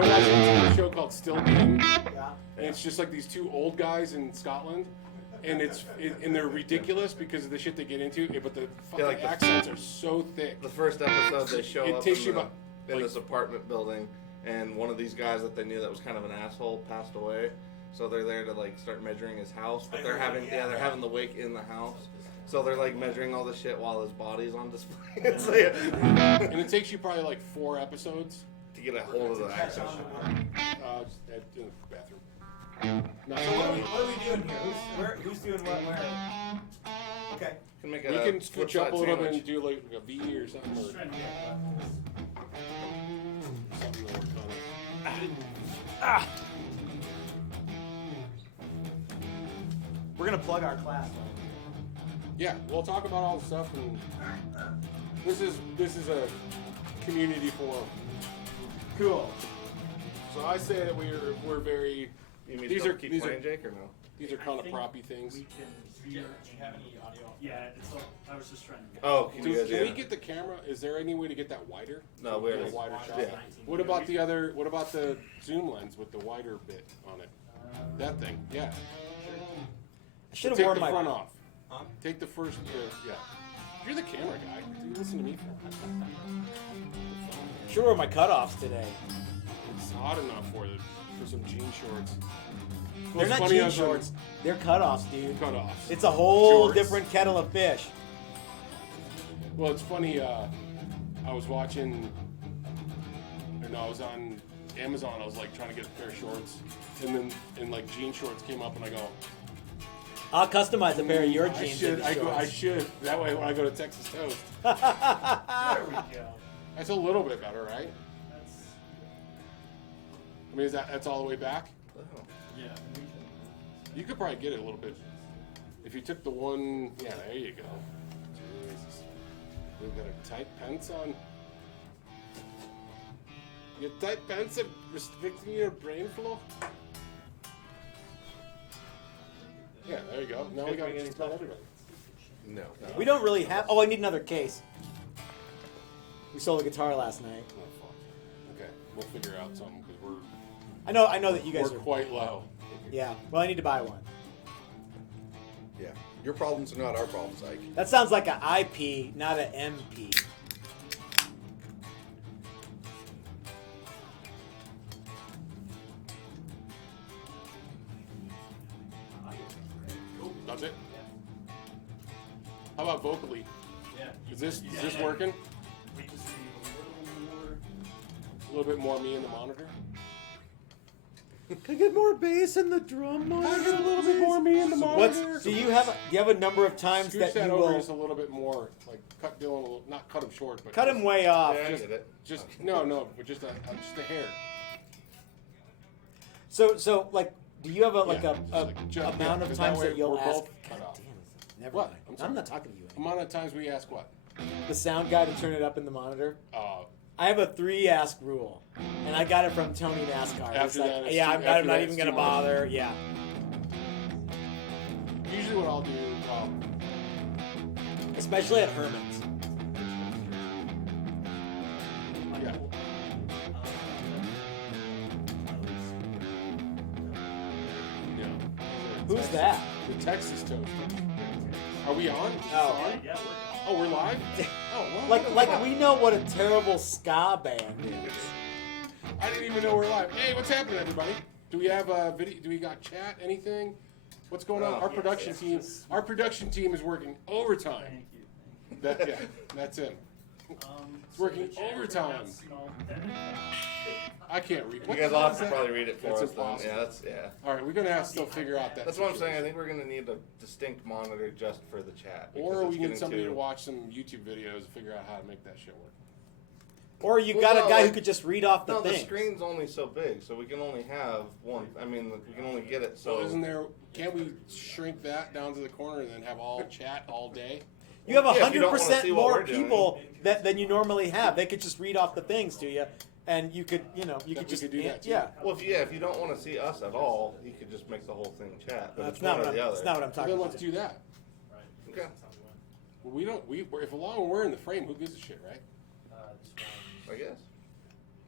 gotta watch a show called Still Game, Yeah. and it's just like these two old guys in Scotland, and and they're ridiculous because of the shit they get into. But the fucking accents are so thick. The first episode, they show up in like, this apartment building, and one of these guys that they knew that was kind of an asshole passed away. So they're there to like start measuring his house, but they're having the wake in the house. So they're like measuring all the shit while his body's on display. It's like, and it takes you probably like 4 episodes to get a hold of the accent. in the bathroom. No, So what are we doing here? Who's doing what where? Okay. We can switch up a little bit and do like a V or something. Or Just trying to get something to work on it. We're gonna plug our class. Yeah, we'll talk about all the stuff, and this is a community forum. Cool. So I say that we're very. You mean These still are keep these playing, are Jake, or no? these are kind of proppy things. We can. Do you have any audio? Yeah, it's all, I was just trying to get. Oh, can you guys? Can we get the camera? Is there any way to get that wider? No, we Get a already. wider shot. Yeah. What about the other? What about the zoom lens with the wider bit on it? That thing, yeah. I should have Take worn the my front off. Huh? Take the first. Yeah. You're the camera guy. You listen to me for. should wear my cutoffs today. It's hot enough for some jean shorts. They're not jean shorts. They're cutoffs, dude. Cutoffs. It's a whole Shorts. different kettle of fish. Well, it's funny. I was watching. Or no, I was on Amazon. I was like trying to get a pair of shorts, and like jean shorts came up, and I go. I'll customize a pair of your jeans. I should. That way, when I go to Texas Toast, There we go. that's a little bit better, right? That's, I mean, that's all the way back? yeah. You could probably get it a little bit. If you took the one, yeah, there you go. Jesus. We've got a tight pants on. Your tight pants are restricting your brain flow? Yeah, there you go. Now we got just about everybody. No. We don't really have. Oh, I need another case. We sold a guitar last night. Oh, fuck. Okay, we'll figure out something because I know that you guys we're are quite low. Yeah. Well, I need to buy one. Yeah. Your problems are not our problems, Ike. That sounds like an IP, not an MP. That's it? How about vocally? Yeah. Is this working? We just need A little bit more me in the monitor? Can I get more bass in the drum Can I get a little bit more me in the monitor? Do you have a number of times Scooch that that you over will just a little bit more, like cut Dylan a little, not cut him short, but cut him way off? Yeah, I just, get it. just but just a hair. So like, do you have Just like, amount of because times way that you'll we're ask? both cut God off. damn, never What? mind. I'm sorry. I'm not talking to you anymore. Amount of times we ask what? The sound guy to turn it up in the monitor. Uh, I have a 3 ask rule, and I got it from Tony NASCAR. He's After like, that, it's yeah, too- I'm after not that, even it's gonna too much. bother. Yeah. usually what I'll do, Especially at Herman's. yeah. Yeah. Who's that? The Texas Toast. Are we on? Is this Oh. on? Yeah, Oh, we're live? Oh, well, Like we know what a terrible ska band is. I didn't even know we're live. Hey, what's happening, everybody? Do we have a video? Do we got chat? Anything? What's going on? Oh, Our production team is working overtime. Thank you. That's it. It's working overtime. I can't read. You What guys the will hell have is to that? probably read it for That's us then. impossible. Yeah. All right, we're gonna have to still figure out that. That's what I'm saying. I situation. think we're gonna need a distinct monitor just for the chat. Or because we it's need getting somebody too- to watch some YouTube videos and figure out how to make that shit work. Or you Well, got no, a guy who like- could just read off the No, the things. screen's only so big, so we can only have one. I mean, we can only get it so. So isn't there? Can't we shrink that down to the corner and then have all chat all day? You have Yeah, if you don't wanna 100% see what more we're doing. people than you normally have. They could just read off the things to you, and you could we just could do that, too. yeah. Well, if you don't want to see us at all, you could just make the whole thing chat. But That's it's not one what or I'm. the other. That's not what I'm So talking then about. let's do that. Okay. Well, we don't. As long as we're in the frame, who gives a shit, right? I guess.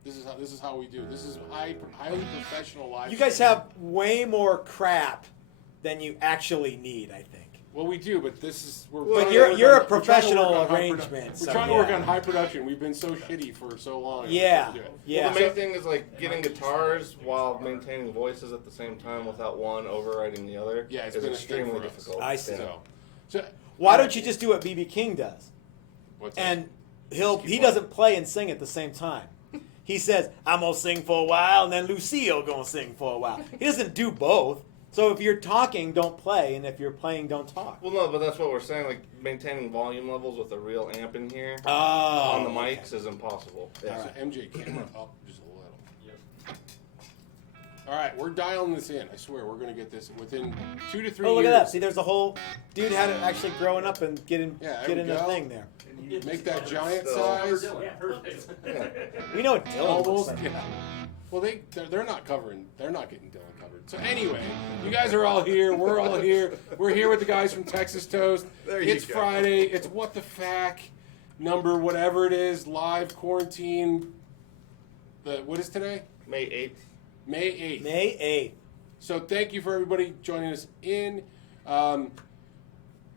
This is how we do. This is highly professional live. You guys stream. have way more crap than you actually need, I think. Well, we do, but this is we're. But trying to you're work you're on- a we're trying to work professional on high arrangement. We're so trying to work yeah. on high production. We've been so shitty for so long. Yeah, We have to do it. yeah. Well, the main thing is like getting guitars while maintaining voices at the same time without one overriding the other. Yeah, it's is been a thing extremely for us. difficult. I see. So Why don't you just do what BB King does? What's that? And he playing. doesn't play and sing at the same time. He says, I'm going to sing for a while, and then Lucille going to sing for a while. He doesn't do both. So if you're talking, don't play, and if you're playing, don't talk. Well, no, but that's what we're saying. Like maintaining volume levels with a real amp in here Oh. on the mics is impossible. Yeah. So MJ, camera up just a little. Yep. All right, we're dialing this in. I swear, we're gonna get this within 2 to 3 Oh, years. look at that. See, there's a whole... Dude had it actually growing up and get in Yeah, there get we in the go. thing there. Make that giant So- size. Yeah, perfect. We know what Dylan looks Almost. like. Yeah. Well, they're not covering. They're not getting Dylan covered. So anyway, you guys are all here. We're all here. We're here with the guys from Texas Toast. There you It's go. Friday. It's what the F.A.Q. number, whatever it is, live quarantine. What is today? May 8th. May 8th. May 8th. So thank you for everybody joining us in.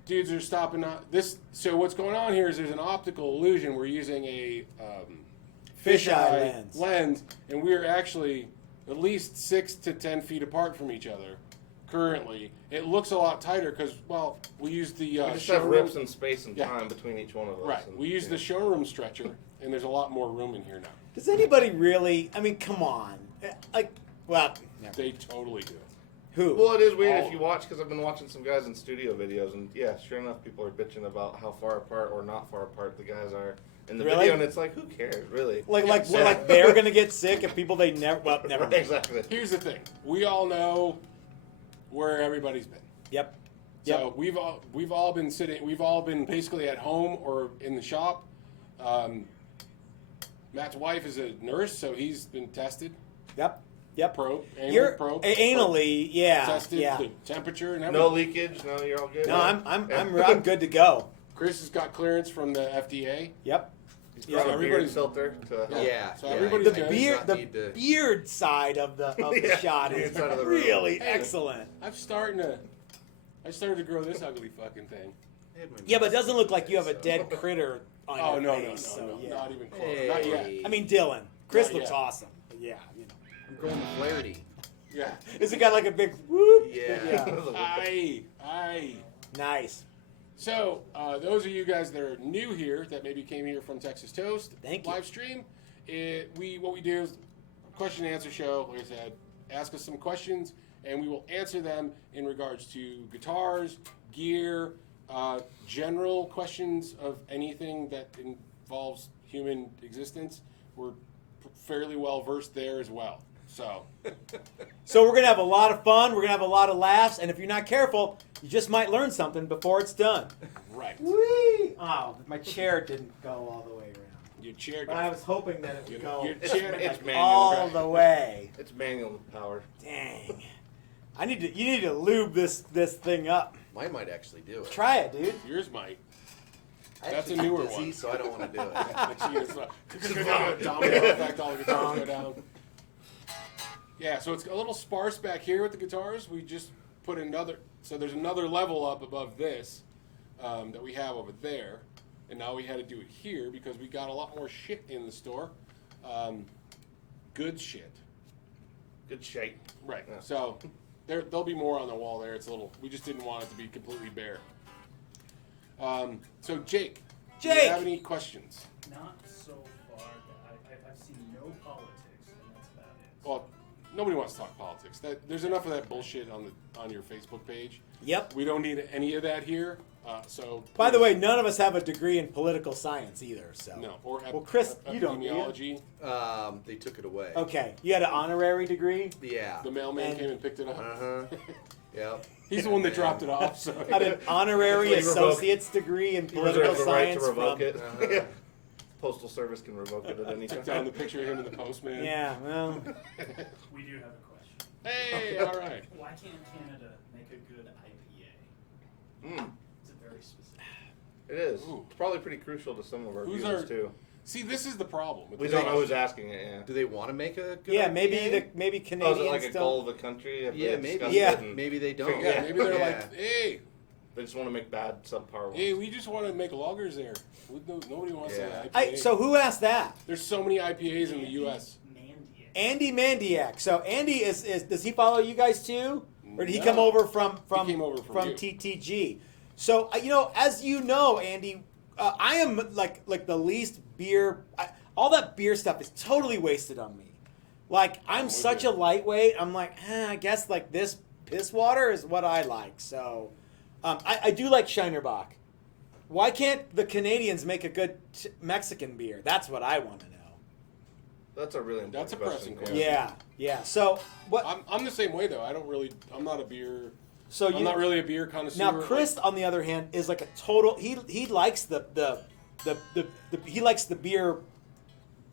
Dudes are stopping out this. So what's going on here is there's an optical illusion. We're using a Fisheye lens, and we're actually at least 6 to 10 feet apart from each other. Currently, it looks a lot tighter because we use the We just have showroom. rips in space and Yeah. time between each one of us. Right, and- we use yeah. the showroom stretcher, and there's a lot more room in here now. Does anybody really... I mean, come on. Like, well... never. They totally do. Who? Well, it is weird All if you watch because I've been watching some guys in studio videos, and yeah, sure enough, people are bitching about how far apart or not far apart the guys are in the Really? video, and it's like, who cares, really? Like So- like they're gonna get sick if people they never... Well, never Right, mind. exactly. Here's the thing: we all know where everybody's been. Yep. So we've all been sitting. We've all been basically at home or in the shop. Matt's wife is a nurse, so he's been tested, Yep. Yep. probe, You're probe, anally, yeah, tested, yeah. the temperature and No everything. leakage. No, you're all good. No, I'm good to go. Chris has got clearance from the FDA. Yep. He's Yeah, got a beard everybody's- filter to help. Yeah. So yeah, everybody's The he good. does beard, not the need to- beard side of the Yeah, shot beard is side of the room. really Hey. excellent. I started to grow this ugly fucking thing. I had my Yeah, but it doesn't look like you have a so- dead critter on Oh your no, face. so, yeah. not even close. Not yet. Hey. I mean, Dylan. Chris Not looks yet. awesome. But yeah, you know. I'm growing the Flaherty. Yeah. Is it got like a big whoop? Yeah. Yeah. Aye. Nice. So, those of you guys that are new here, that maybe came here from Texas Toast, Thank you. live stream, what we do is question and answer show. Like I said, ask us some questions, and we will answer them in regards to guitars, gear, general questions of anything that involves human existence. We're fairly well versed there as well. So, So we're gonna have a lot of fun. We're gonna have a lot of laughs, and if you're not careful, you just might learn something before it's done. right. Whee! Oh, my chair didn't go all the way around. Your chair. But I was hoping that it would go Your It's, chair. it's like manual. all the way. It's manual power. Dang. You need to lube this thing up. Mine might actually do it. Try it, dude. Yours might. I That's a actually newer get dizzy, one. so I don't want to do it. Domino effect, all the guitars go down. Yeah, so it's a little sparse back here with the guitars. We just put so there's another level up above this that we have over there. And now we had to do it here because we got a lot more shit in the store. Good shit. Good shape. Right. Yeah. So there'll be more on the wall there. It's a little, we just didn't want it to be completely bare. So Jake, do you Jake! have any questions? Not so far. I've seen no politics, and that's about it. Well, nobody wants to talk politics. There's enough of that bullshit on your Facebook page. Yep. We don't need any of that here. So. By the way, none of us have a degree in political science either. So. No. Or Well, Chris, you don't, do you? epidemiology. They took it away. Okay, you had an honorary degree. Yeah. The mailman And- came and picked it up. Uh-huh. Yep. He's the one that dropped it off. So. Had an honorary They revoke- associate's degree in He political reserves the right science to revoke from. it. Uh-huh. Yeah. Postal Service can revoke it at any time. Took down the picture of him and the postman. Yeah, well, We do have a question. Hey, all right. Why can't Canada make a good IPA? Mm, It's a very specific. it is. Ooh. It's probably pretty crucial to some of our Who's viewers our- too. See, this is the problem. with We the don't know Dutch. who's asking it. Yeah. Do they want to make a good Yeah, maybe IPA? maybe Oh, is Canadians it like a don't. goal of the country? Have Yeah, they maybe. discussed Yeah. it and Maybe they don't. Yeah, maybe they're Yeah. like, hey, They just want to make bad subpar ones. hey, we just want to make lagers there. Nobody wants Yeah. an IPA. So who asked that? There's so many IPAs in the U.S. Mandiant. Andy Mandiak. So Andy is does he follow you guys too, or did he No. come over from He came over from you. TTG? So you know, as you know, Andy, I am like the least beer. All that beer stuff is totally wasted on me. Like I'm with such you. a lightweight. I'm like, I guess like this piss water is what I like. So I do like Shinerbach. Why can't the Canadians make a good Mexican beer? That's what I want to know. That's a really important That's a pressing question. Yeah. So what? I'm the same way though. I'm not a beer. So I'm not really a beer connoisseur. Now Chris, on the other hand, is like a total. He likes the he likes the beer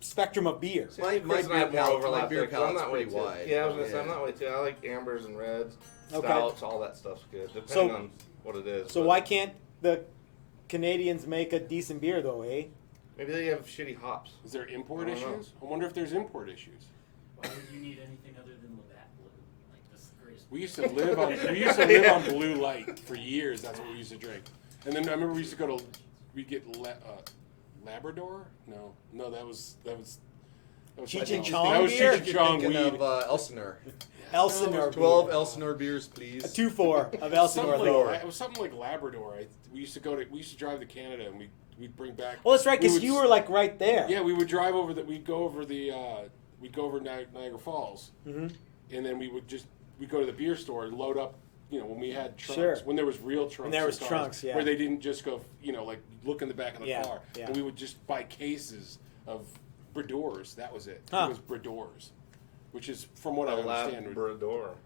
spectrum of beer. My Chris and I beer have more palate, my overlap beer there, 'cause I'm palate's that way pretty too. wide. Yeah, I was gonna say I'm that way too. I like ambers and reds, Okay. stouts, all that stuff's good, depending So- on what it is. So but why can't the Canadians make a decent beer though, eh? Maybe they have shitty hops. Is there import I don't know. issues? I wonder if there's import issues. Why would you need anything other than Labatt Blue? Like, this is the greatest. We used to live on Blue Light for years. That's what we used to drink. And then I remember we used to go to Labrador. No, that was Cheech and that Chong was beer? Cheech and Chong Thinking weed. of Elsinore. Elsinore. 12 Elsinore beers, please. A 2-4 of Elsinore. Something though. like, it was something like Labrador. We used to drive to Canada and we'd bring back. Well, that's right, we because would you s- were like right there. Yeah, we would drive over we'd go over Niagara Falls, Mhm. and then we'd go to the beer store and load up. When we had trunks, Sure. when there was real trunks, When there in was cars, trunks, yeah. where they didn't just go, like look in the back of the Yeah, car, yeah. and we would just buy cases of Bradors. That was it. Huh. It was Bradors, which is from what I A understand. Labrador.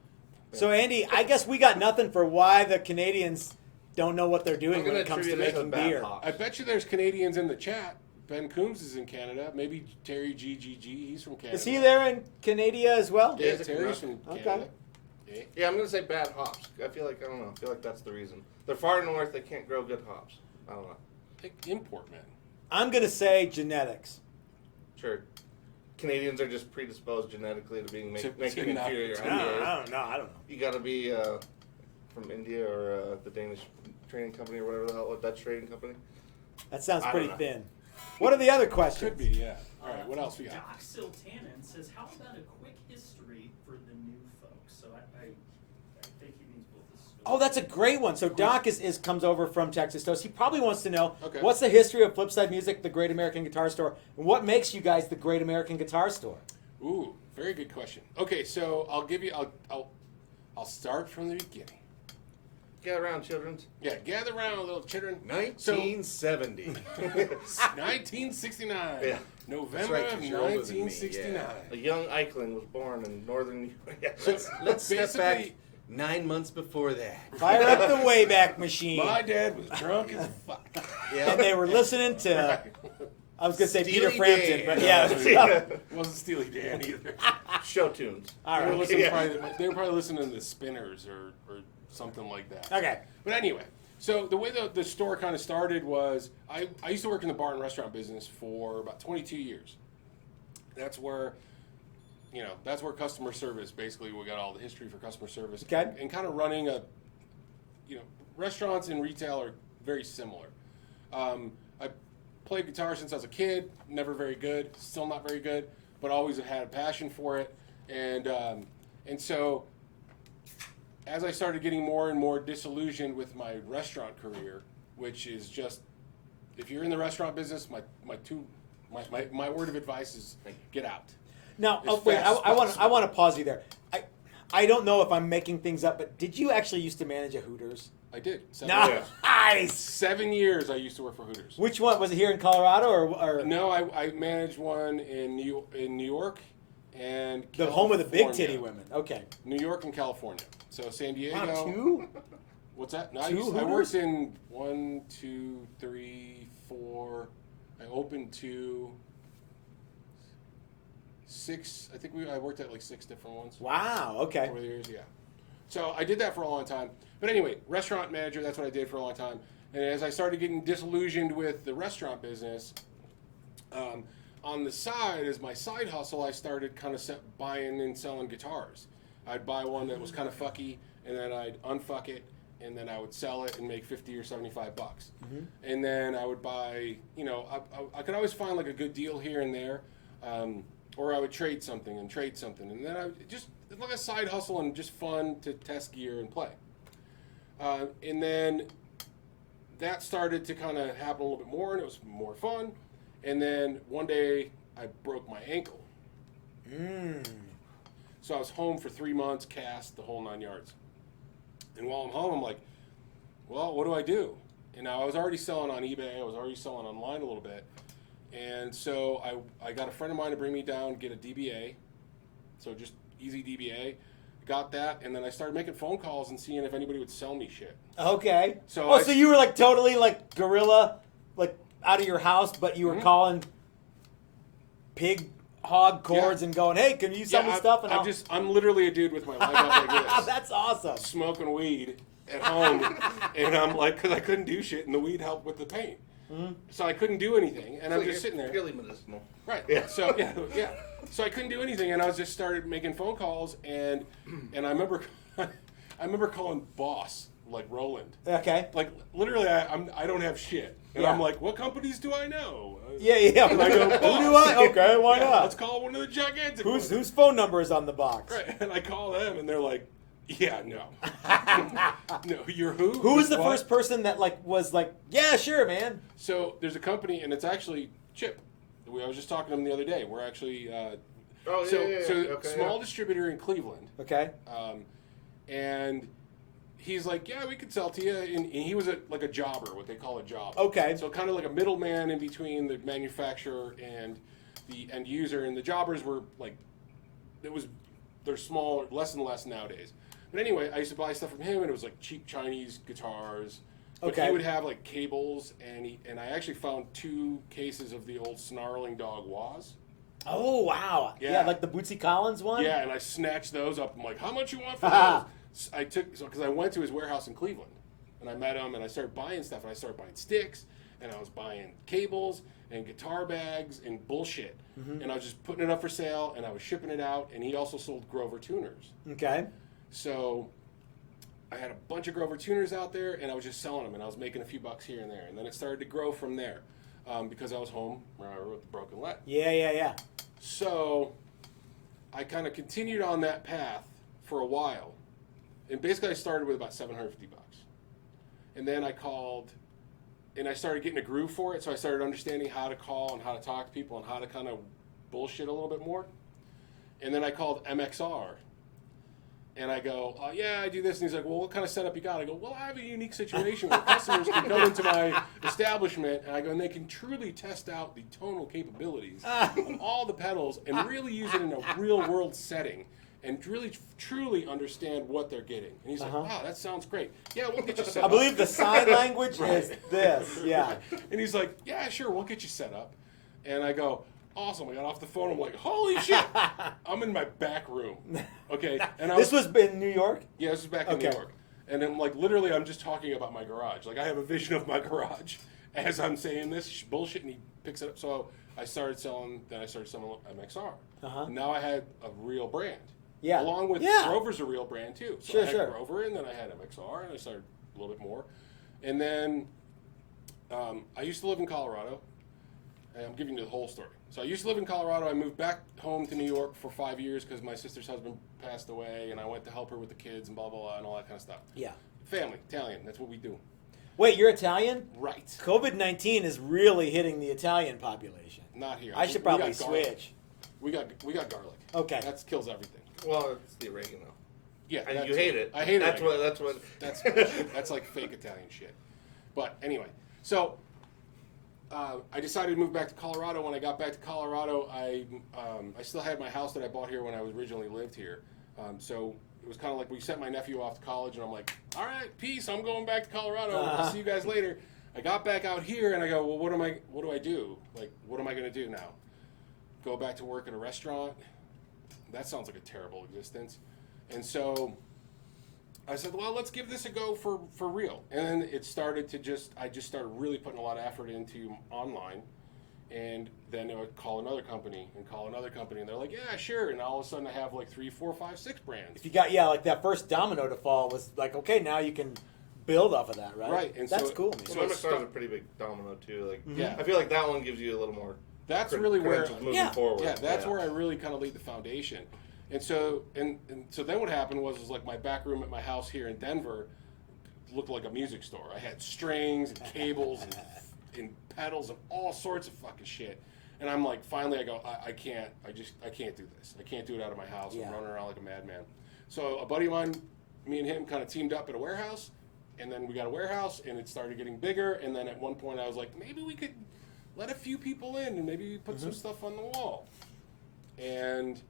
So Andy, I guess we got nothing for why the Canadians don't know what they're doing I'm when gonna it comes to attribute it making bad beer. hops. I bet you there's Canadians in the chat. Ben Coombs is in Canada. Maybe Terry GGG. He's from Canada. Is he there in Canada as well? Yeah, He's a Terry's from Okay. Canada. Yeah. Yeah, I'm gonna say bad hops. I feel like that's the reason. They're far north. They can't grow good hops. I don't know. I think import, man. I'm gonna say genetics. Sure. Canadians are just predisposed genetically to being To making not- inferior to- IPAs. I don't know. You got to be from India or the Danish trading company or whatever the hell, Dutch trading company. That sounds I pretty don't know. thin. What are the other questions? Could be, yeah. All right, what else we got? Doc Siltanen says, how about a quick history for the new folks? So I think he means both the story. Oh, that's a great one. So Doc is comes over from Texas Toast. He probably wants to know Okay. what's the history of Flipside Music, the Great American Guitar Store, and what makes you guys the Great American Guitar Store? Ooh, very good question. Okay, so I'll start from the beginning. Get around, children's. Yeah, gather around, little children. 1970. 1969. Yeah. November right, of 'cause you're older than me, 1969. A young Eichling was born in northern. Yeah. So Let's step back basically, 9 months before that. Fire up the Wayback Machine. my dad was drunk as fuck. Yeah. And they were listening to, I was going to say Steely Peter Frampton, Dan. but yeah. It wasn't Steely Dan either. Show tunes. All They were, right. listening Yeah. they were probably listening to the Spinners or something like that. Okay. But anyway, so the way the store kind of started was I used to work in the bar and restaurant business for about 22 years. That's where customer service, basically we got all the history for customer service. Okay. And kind of running restaurants and retail are very similar. I played guitar since I was a kid, never very good, still not very good, but always had a passion for it. And so as I started getting more and more disillusioned with my restaurant career, which is just, if you're in the restaurant business, my word of advice is get out. Now, As wait, fast as I want possible. to pause you there. I don't know if I'm making things up, but did you actually used to manage a Hooters? I did. 7 Nice. years. 7 years I used to work for Hooters. Which one was it here in Colorado or No, I managed one in New York and the home of the big California. titty women? Okay. New York and California. So San Diego. Wow, two? What's that? No, Two I Hooters? worked in 1, 2, 3, 4. I opened 2, 6. I think I worked at like 6 different ones. Wow. Okay. Over the years, yeah. So I did that for a long time. But anyway, restaurant manager, that's what I did for a long time. And as I started getting disillusioned with the restaurant business, On the side, as my side hustle, I started kind of buying and selling guitars. I'd buy one that was kind of fucky, and then I'd unfuck it, and then I would sell it and make 50 or 75 bucks. And then I would buy, you know, I could always find like a good deal here and there, or I would trade something, and then I would just like a side hustle and just fun to test gear and play. And then that started to kind of happen a little bit more, and it was more fun. And then one day I broke my ankle. So I was home for 3 months, cast, the whole 9 yards. And while I'm home, I'm like, well, what do I do? And now I was already selling on eBay. I was already selling online a little bit. And so I got a friend of mine to bring me down, get a DBA. So just easy DBA. Got that, and then I started making phone calls and seeing if anybody would sell me shit. Okay. So so you were like totally like guerrilla, like out of your house, but you were calling pig hog chords and going, "Hey, can you sell me stuff?" And I'm literally a dude with my leg up like this. That's awesome. Smoking weed at home, and I'm like, because I couldn't do shit, and the weed helped with the pain. So I couldn't do anything, and I'm just sitting there. Really medicinal. Right. Yeah. So yeah. So I couldn't do anything, and I was just started making phone calls, and I remember calling boss like Roland. Okay. Like literally, I don't have shit, and I'm like, what companies do I know? Yeah. And I go, Who do I? Okay, why not? Let's call one of the gigantic. Whose phone number is on the box? Right, and I call them, and they're like, yeah, no, no, you're who? Who was the What? first person that was like, yeah, sure, man? So there's a company, and it's actually Chip. I was just talking to him the other day. We're actually small distributor in Cleveland. Okay. And he's like, yeah, we could sell to you. And he was like a jobber, what they call a jobber. Okay. So kind of like a middleman in between the manufacturer and the end user. And the jobbers were like, they're small, less and less nowadays. But anyway, I used to buy stuff from him, and it was like cheap Chinese guitars. But he would have like cables, and I actually found 2 cases of the old Snarling Dog Waz. Oh, wow. Yeah, like the Bootsy Collins one? Yeah, and I snatched those up. I'm like, how much you want for those? Because I went to his warehouse in Cleveland, and I met him, and I started buying stuff, and I started buying sticks, and I was buying cables and guitar bags and bullshit. And I was just putting it up for sale, and I was shipping it out, and he also sold Grover tuners. Okay. So I had a bunch of Grover tuners out there, and I was just selling them, and I was making a few bucks here and there. And then it started to grow from there because I was home where I wrote the broken leg. Yeah. So I kind of continued on that path for a while. And basically I started with about 750 bucks. And then I called, and I started getting a groove for it, so I started understanding how to call and how to talk to people and how to kind of bullshit a little bit more. And then I called MXR. And I go, oh, yeah, I do this. And he's like, well, what kind of setup you got? I go, well, I have a unique situation where customers can come into my establishment, and I go, and they can truly test out the tonal capabilities of all the pedals and really use it in a real-world setting and really, truly understand what they're getting. And he's like, wow, that sounds great. Yeah, we'll get you set up. I believe the sign language is this. Yeah. And he's like, yeah, sure, we'll get you set up. And I go, awesome. I got off the phone. I'm like, holy shit. I'm in my back room. Okay. And This was in New York? Yeah, this was back in New York. And then, like, literally, I'm just talking about my garage. Like, I have a vision of my garage as I'm saying this bullshit, and he picks it up. So I started selling MXR. Now I had a real brand. Yeah. Along with Grover's a real brand, too. So I had Grover, and then I had MXR, and I started a little bit more. And then I used to live in Colorado. And I'm giving you the whole story. So I used to live in Colorado. I moved back home to New York for 5 years because my sister's husband passed away, and I went to help her with the kids and blah, blah, blah, and all that kind of stuff. Yeah. Family, Italian, that's what we do. Wait, you're Italian? Right. COVID-19 is really hitting the Italian population. Not here. I should probably switch. We got garlic. Okay. That kills everything. Well, it's the oregano. Yeah. And you hate it. I hate it. That's like fake Italian shit. But anyway, so I decided to move back to Colorado. When I got back to Colorado, I still had my house that I bought here when I originally lived here. So it was kind of like we sent my nephew off to college, and I'm like, all right, peace. I'm going back to Colorado. I'll see you guys later. I got back out here, and I go, well, what do I do? Like, what am I going to do now? Go back to work at a restaurant? That sounds like a terrible existence. And so I said, well, let's give this a go for real. And then it started to I just started really putting a lot of effort into online. And then I would call another company and call another company, and they're like, yeah, sure. And all of a sudden I have like 3, 4, 5, 6 brands. If you got like that first domino to fall was like, okay, now you can build off of that, right? Right, and that's so- cool, man. So So it's MXR is a stuck- pretty big domino too. Like, Yeah. I feel like that one gives you a little more. That's really where credentials moving Yeah. forward. Yeah, that's where I really kind of laid the foundation. And so so then what happened was like my back room at my house here in Denver looked like a music store. I had strings and cables and pedals and all sorts of fucking shit. And I'm like, finally I go, I can't do this. I can't do it out of my house. Yeah. I'm running around like a madman. So a buddy of mine, me and him kind of teamed up at a warehouse, and then we got a warehouse, and it started getting bigger. And then at one point I was like, maybe we could let a few people in and maybe put some stuff on the wall. And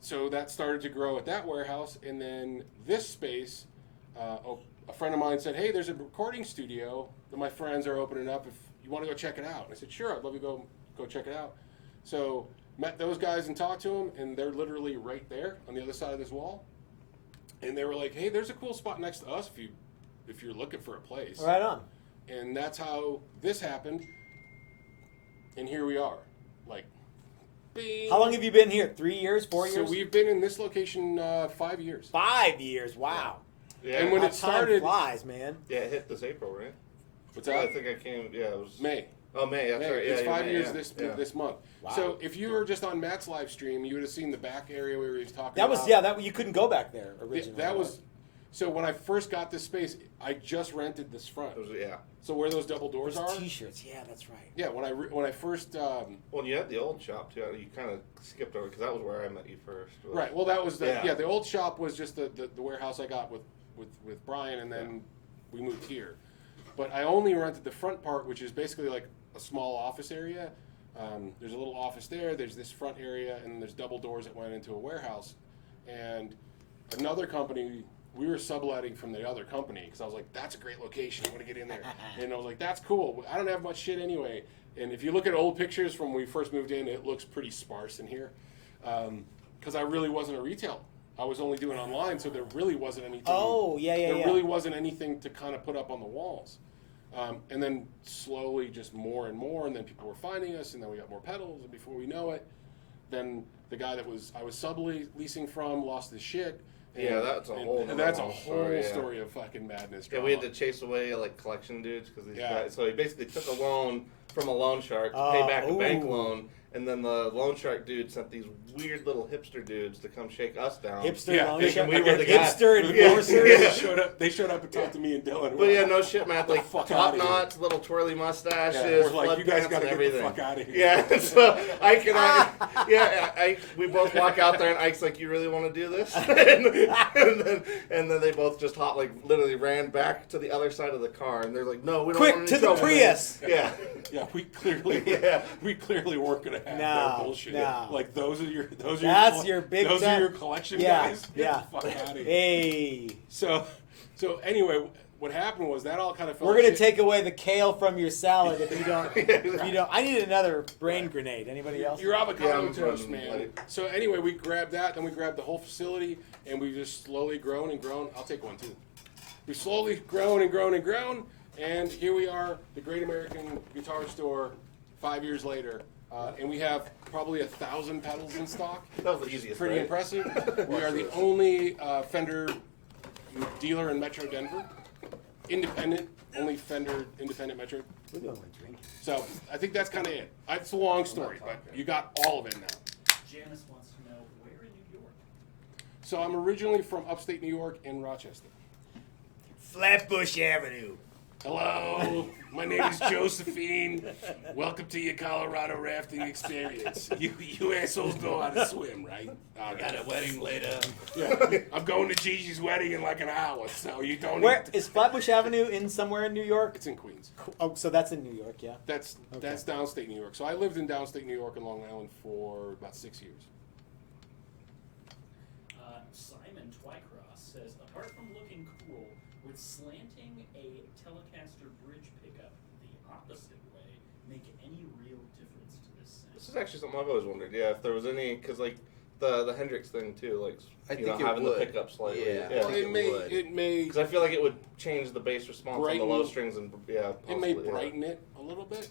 so that started to grow at that warehouse. And then this space, a friend of mine said, hey, there's a recording studio that my friends are opening up. If you want to go check it out. And I said, sure, I'd love to go check it out. So met those guys and talked to them, and they're literally right there on the other side of this wall. And they were like, hey, there's a cool spot next to us if you're looking for a place. Right on. And that's how this happened. And here we are. Like, bing. How long have you been here? 3 years? 4 years? So we've been in this location 5 years. 5 years. Wow. Yeah. And when How it started, time flies, man. Yeah, it hit this April, right? what's Yeah, that? I think I came. Yeah, it was May. Oh, May. That's May. right. Yeah, It's yeah, 5 May, years yeah. this month. Wow. So if you were just on Matt's live stream, you would have seen the back area where he was talking. That was about. that you couldn't go back there originally. That was. So when I first got this space, I just rented this front. It was, yeah. So where those double doors are. T-shirts. Yeah, that's right. Yeah, when I first. Well, you had the old shop too. You kind of skipped over because that was where I met you first. Was- Right. Well, that was Yeah. the old shop was just the warehouse I got with Brian, and then we moved here. But I only rented the front part, which is basically like a small office area. There's a little office there. There's this front area, and there's double doors that went into a warehouse. And another company, we were subletting from the other company because I was like, that's a great location. I want to get in there. And I was like, that's cool. I don't have much shit anyway. And if you look at old pictures from when we first moved in, it looks pretty sparse in here. Because I really wasn't a retailer. I was only doing online, so there really wasn't anything. Oh, yeah. There really wasn't anything to kind of put up on the walls. And then slowly just more and more, and then people were finding us, and then we got more pedals, and before we know it, then the guy that I was subleasing from lost his shit. And, Yeah, that's a whole and that's a long whole story, yeah. story of fucking madness. Yeah, we had to chase away like collection dudes because these Yeah. guys. So he basically took a loan from a loan shark to Oh, pay back a bank ooh. loan, and then the loan shark dude sent these weird little hipster dudes to come shake us down. Hipster Yeah, loan thinking shark. we were the guys. Hipster Yeah. enforcer. Yeah. They showed up and talked to me and Dylan. But yeah, no shit, man. Like fuck top outta here. knots, little twirly mustaches, Yeah, we're like, flood you guys pants, gotta and get the everything. fuck out of here. Yeah, so Ike and I, we both walk out there, and Ike's like, "You really want to do this?" and then they both just literally ran back to the other side of the car, and they're like, "No, we don't Quick, want to any the trouble, man." Prius. Yeah. Yeah, we clearly weren't gonna have No, their bullshit. no. Like those are your That's your big those time- are your collection Yeah, guys. Get yeah. the fuck out of here. Hey, So anyway, what happened was that all kind of fell we're to gonna shit. take away the kale from your salad if you don't. Yeah. If you don't, I need another brain grenade. Anybody else? Your avocado Yeah, I'm toast, running man. late. So anyway, we grabbed that, then we grabbed the whole facility, and we've just slowly grown and grown. I'll take one too. We've slowly grown and grown and grown, and here we are, the Great American Guitar Store, 5 years later, and we have probably 1,000 pedals in stock. That was the easiest. Pretty right? impressive. We are the only Fender dealer in Metro Denver, independent, only Fender independent Metro. We're doing one drink. So I think that's kind of it. It's a long story, but you got all of it now. Janice wants to know where in New York. So I'm originally from upstate New York in Rochester. Flatbush Avenue. Hello, my name is Josephine. Welcome to your Colorado rafting experience. You assholes know how to swim, right? I got a wedding later. Yeah, I'm going to Gigi's wedding in like an hour, so you don't. Where need is Flatbush Avenue in somewhere in New York? It's in Queens. Oh, so that's in New York, yeah. That's Okay. downstate New York. So I lived in downstate New York and Long Island for about 6 years. Simon Twycross says, apart from looking cool, would slanting a Telecaster bridge pickup the opposite way make any real difference to this sound? This is actually something I've always wondered. Yeah, if there was any, because like the Hendrix thing too, like I you know, think it having would. the pickup slightly. Yeah. Yeah. Well, think it may Because I feel like it would change the bass response on the low Brighten- strings and yeah. it may possibly, yeah. brighten it a little bit.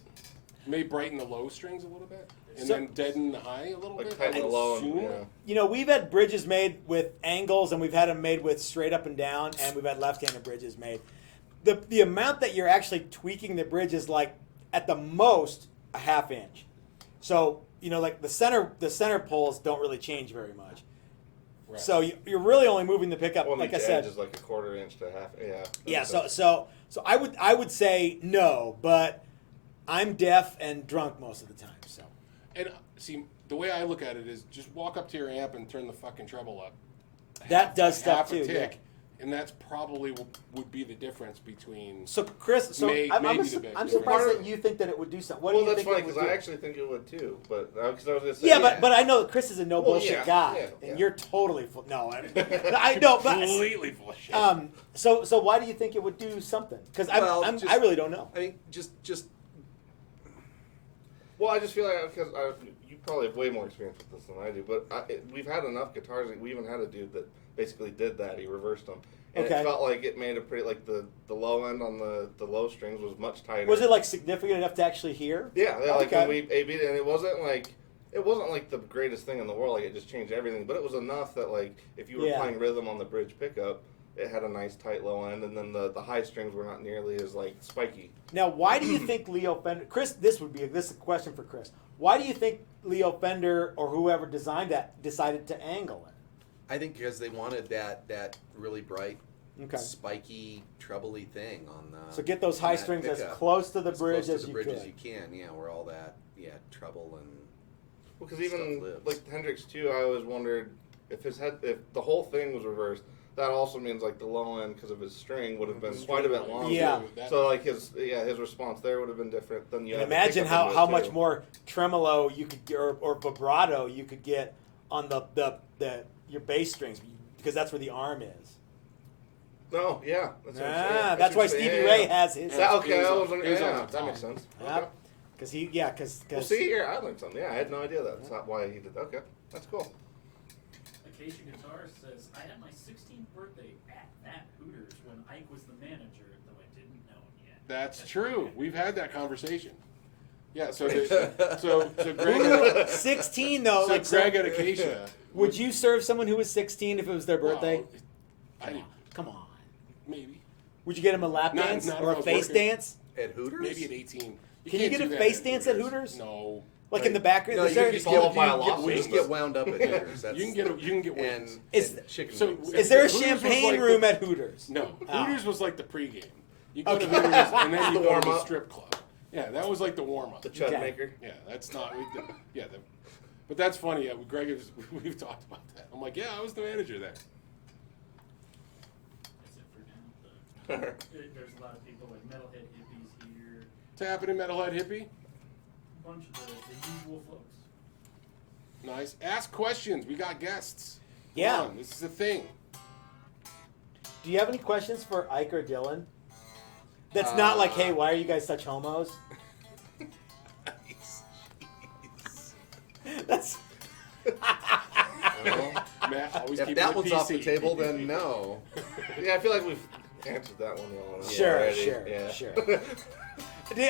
May brighten the low strings a little bit, and So- then deaden the high a little Like bit. tighten I the low. assume. Yeah. You know, we've had bridges made with angles, and we've had them made with straight up and down, and we've had left-handed bridges made. The amount that you're actually tweaking the bridge is like at the most a half inch. So you know, like the center poles don't really change very much. Right. So you're really only moving the pickup, Well, like I each said. edge is like a quarter inch to half. Yeah. that Yeah. makes So sense. so I would say no, but I'm deaf and drunk most of the time. So And see, the way I look at it is just walk up to your amp and turn the fucking treble up. That does stuff half too, a tick, yeah. and that's probably would be the difference between. so Chris, so Maybe I'm the big I'm difference. surprised that you think that it would do something. What Well, do you that's think funny it would because do? I actually think it would too, but because I was gonna say. Yeah, but I know that Chris is a no Well, bullshit yeah, guy, yeah, and yeah. you're totally full. No, I know, but completely full of shit. so why do you think it would do something? Because Well, I really don't know. I mean, just Well, I just feel like because you probably have way more experience with this than I do, but we've had enough guitars. We even had a dude that basically did that. He reversed them, and Okay. it felt like it made a pretty like the low end on the low strings was much tighter. Was it like significant enough to actually hear? Yeah, like Okay. when we A-B'd it, and it wasn't like the greatest thing in the world. Like it just changed everything, but it was enough that like if you were Yeah. playing rhythm on the bridge pickup, it had a nice tight low end, and then the high strings were not nearly as like spiky. Now, why do you think Leo Fender, Chris? This is a question for Chris. Why do you think Leo Fender or whoever designed that decided to angle it? I think because they wanted that really bright, Okay. spiky, trebly thing on the. So get those on high that strings as pickup. close to the As bridge close to as the you bridge could. as you can. Yeah, where all that treble and. Because even Stuff lives. like Hendrix too, I always wondered if if the whole thing was reversed, that also means like the low end because of his string would have been quite a bit longer. Yeah. So like his response there would have been different than you. And had to imagine pick up how into, much too. more tremolo you could get, or vibrato you could get on the your bass strings, because that's where the arm is. No, yeah, that's what I'm saying. Ah, that's why what I'm saying. Stevie Yeah, Ray yeah. has his. That, okay, It was that on- was it was on yeah, the that makes top. sense. Yep. Okay. Because he, yeah, because Well, see here, I learned something. Yeah, I had no idea that's not why he did. Okay, that's cool. Acacia Guitar says, I had my 16th birthday at that Hooters when Ike was the manager, though I didn't know him yet. That's true. We've had that conversation. Yeah. So Greg. 16 though. So like, Greg at Acacia. would you serve someone who was 16 if it was their birthday? Well, I Come on. maybe Would you get him a lap Not- dance not or if I a was face working. dance? At Hooters? maybe at 18. Can you can't get do a that face dance at Hooters? No. Like in the background? No, Is you there- just Followed by a you lawsuit. just get wound up at Hooters. That's, You can get wings. and, Is- and chicken so- wings. is there a Hooters was champagne like room the- at Hooters? No, Oh. Hooters was like the pregame. You go to Okay. Hooters and then you The go to the warm-up. strip club. Yeah, that was like the warm up. The chud Okay. maker. Yeah, that's not. But that's funny. Yeah, Greg, we've talked about that. I'm like, yeah, I was the manager there. That's it for now. There's a lot of people like Metalhead Hippies here, What's happening, Metalhead Hippie? a bunch of the usual folks. Nice. Ask questions. We got guests. Come Yeah. on, this is a thing. Do you have any questions for Ike or Dylan? That's not like, hey, why are you guys such homos? That's Well, Matt, always if keep that it one's PC. off the table, then no. Yeah, I feel like we've answered that one well enough Sure, already. sure, Yeah. sure.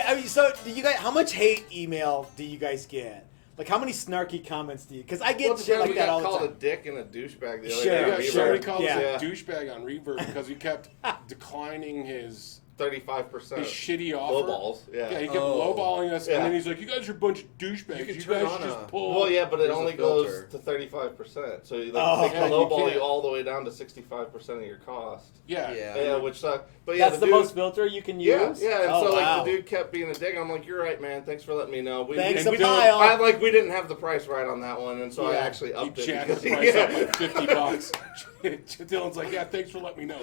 I mean, so do you guys? How much hate email do you guys get? Like, how many snarky comments do you? Because I get Well, shit like we that got all the called time. a dick and a douchebag the other Sure, day. Yeah, on sure. somebody Reverb. called Yeah. us a douchebag on Reverb because he kept declining his 35%. shitty offer. Lowballs. Yeah. Yeah, he kept Oh. lowballing us, Yeah. and then he's like, "You guys are a bunch of douchebags. You can You turn guys on should just a- pull." Well, yeah, but it There's a only goes filter. to 35%. So you Oh, like, they okay. can lowball You you can't- all the way down to 65% of your cost. yeah, Yeah. Yeah, which sucks. But yeah, That's the dude, most filter you can use. Yeah, and Oh, so like wow. the dude kept being a dick. I'm like, you're right, man. Thanks for letting me know. Thanks and a we didn't- pile. we didn't have the price right on that one, and so I Yeah. actually he upped it. jacked the because- price yeah. up like $50. Dylan's like, "Yeah, thanks for letting me know."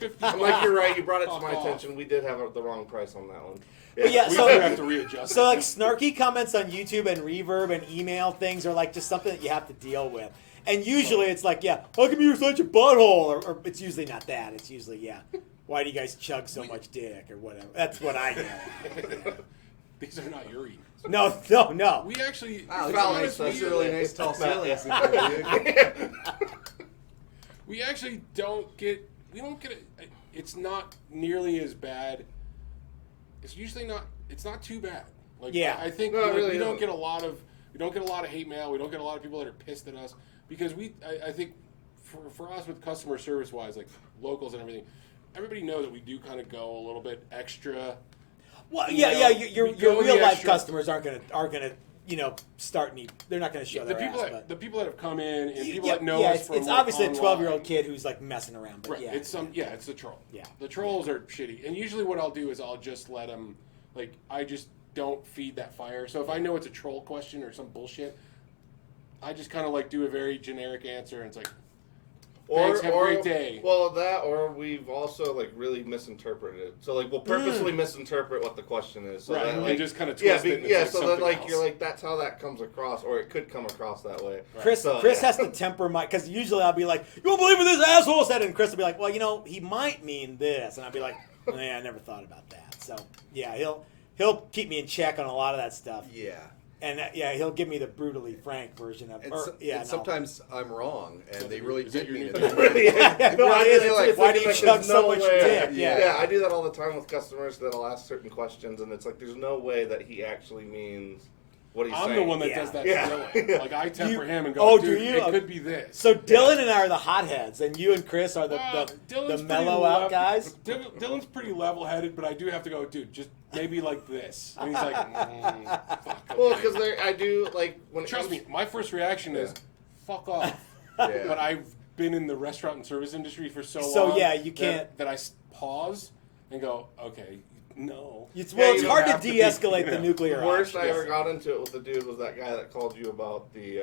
50 I'm like, you're right. You brought it to Fuck my off. attention. We did have the wrong price on that one. But yeah, We so- do have to readjust. So it. like snarky comments on YouTube and Reverb and email things are like just something that you have to deal with. And usually it's like, yeah, how come you're such a butthole? Or it's usually not that. It's usually, yeah, why do you guys chug so much dick or whatever? That's what I get. These are not your emails. No. We actually. Wow, to these be are honest, nice. Those we- are really nice tall ceilings. We actually don't get. We don't get it. It's not nearly as bad. It's usually not. It's not too bad. Like, Yeah. I think No, it like, really we don't isn't. get a lot of hate mail. We don't get a lot of people that are pissed at us because I think for us with customer service wise, like locals and everything, everybody knows that we do kind of go a little bit extra. Well, You yeah, know, yeah. we Your go the real life extra- customers aren't gonna start any. They're not gonna show the their people ass. that the people that have come in and But people that know yeah, us from it's like, obviously a online. 12-year-old kid who's like messing around. But Right. yeah, It's the troll. Yeah. The trolls are shitty. And usually what I'll do is I'll just let them, like, I just don't feed that fire. So if I know it's a troll question or some bullshit, I just kind of like do a very generic answer and it's like, thanks, have a great day. Well, that or we've also like really misinterpreted it. So like we'll purposely misinterpret what the question is. So Right, that, and like, just kinda yeah, twist it and it's yeah. like So then something like else. you're like that's how that comes across, or it could come across that way. Chris So, Chris yeah. has to temper my because usually I'll be like, you won't believe what this asshole said, and Chris will be like, well, he might mean this, and I'll be like, yeah, I never thought about that. So yeah, he'll keep me in check on a lot of that stuff, Yeah. and yeah, he'll give me the brutally frank version of. And, Yeah, no. sometimes I'm wrong, and they really Is that did your mean new it. thing? Yeah, No, I really is. do It's like, why do you there's chug so much way. dick? Yeah. Yeah, I do that all the time with customers that'll ask certain questions, and it's like there's no way that he actually means what he's I'm saying. the one that Yeah. does that Yeah. to Dylan. Yeah. Like I temper him and go, Oh, do dude, you? it could be this. So Dylan and I are the hotheads, and you and Chris are the Dylan's mellow pretty out guys. Dylan's pretty level-headed, but I do have to go, dude, just maybe like this. And he's like, fuck. Well, okay." because I do like when it Trust comes- me, my first reaction is, fuck off. Yeah. But I've been in the restaurant and service industry for so So, long. yeah, you can't- that I pause and go, okay, no. It's Yeah, it's you hard to don't have to be, de-escalate you the know. nuclear The worst option. I ever got into it with the dude was that guy that called you about the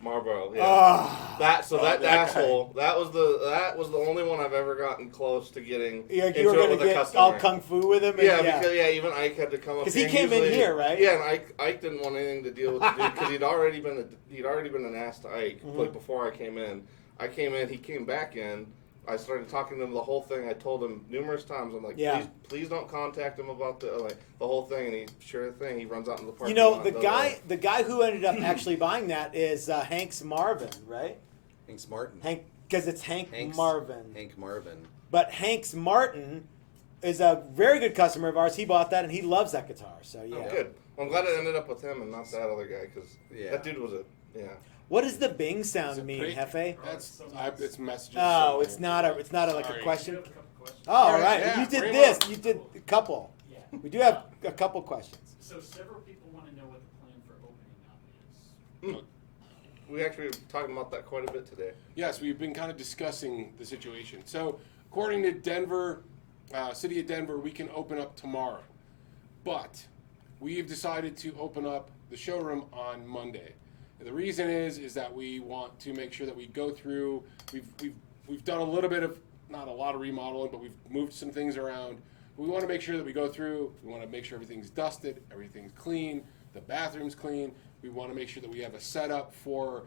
Marlboro. Yeah. Ah. That that guy. asshole. That was the only one I've ever gotten close to getting Yeah, into you were it gonna with a get customer. all kung fu with him. And, Yeah, because even Ike had to come up 'Cause here. he came in Usually- here, right? Yeah, and Ike didn't want anything to deal with the dude because he'd already been an ass to Ike Mm-hmm. like before I came in. I came in, he came back in. I started talking to him the whole thing. I told him numerous times. I'm like, Yeah. please don't contact him about the whole thing. And he sure thing. He runs out in the parking You know, lot. the and does guy who ended up actually buying that is Hank's Marvin, right? Hank's Martin. Because it's Hank Hank's- Marvin. Hank Marvin. But Hank's Martin is a very good customer of ours. He bought that and he loves that guitar. So yeah. Oh, good. Well, I'm glad it ended up with him and not that other guy because Yeah. that dude was yeah. What does the Bing Is sound it mean, break? Hefe? It's messages. Oh, it's not like a Sorry. question. You have a couple questions. Oh, all Alright, right. yeah, You did bring 'em this. up. You did a couple. Yeah. We do have a couple questions. So several people want to know what the plan for opening up is. We actually were talking about that quite a bit today. Yes, we've been kind of discussing the situation. So, according to Denver, City of Denver, we can open up tomorrow. But we've decided to open up the showroom on Monday. And the reason is that we want to make sure that we go through. We've done a little bit of, not a lot of remodeling, but we've moved some things around. We want to make sure that we go through. We want to make sure everything's dusted, everything's clean, the bathroom's clean. We want to make sure that we have a setup for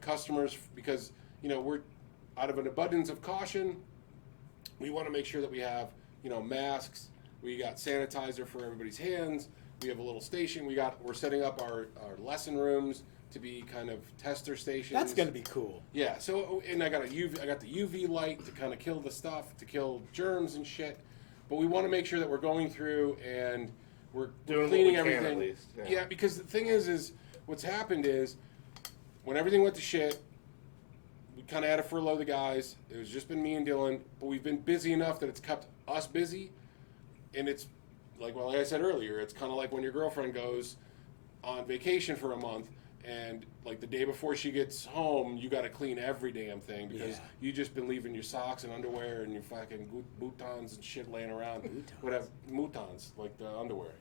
customers because we're out of an abundance of caution. We want to make sure that we have masks. We got sanitizer for everybody's hands. We have a little station. We're setting up our lesson rooms to be kind of tester stations. That's gonna be cool. Yeah. So and I got the UV light to kind of kill the stuff, to kill germs and shit. But we want to make sure that we're going through and we're Doing what cleaning we can, everything. at least, yeah. Yeah, because the thing is what's happened is when everything went to shit, we kind of had to furlough the guys. It was just been me and Dylan, but we've been busy enough that it's kept us busy. And it's like I said earlier, it's kind of like when your girlfriend goes on vacation for a month and like the day before she gets home, you got to clean every damn thing because you just been leaving your socks and underwear and your fucking boutons and shit laying around. Whatever, moutons, like the underwear.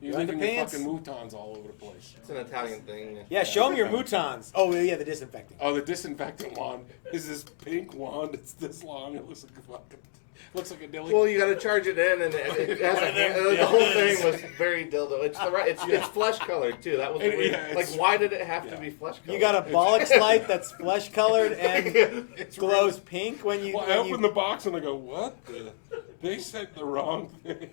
You're leaving your underpants? fucking moutons all over the place. It's an Italian thing. Yeah, show them your moutons. Oh yeah, the disinfecting. Oh, the disinfectant wand is this pink wand. It's this long. It looks like a fucking, looks like a dilly. Well, you got to charge it in, and it has the whole thing was very dildo. It's it's flesh colored too. That was It- weird. yeah, Like, it's- why did it have to be flesh colored? You got a bollocks light that's flesh colored and It's glows pink when you. Well, I open the box and I go, what? They sent the wrong thing.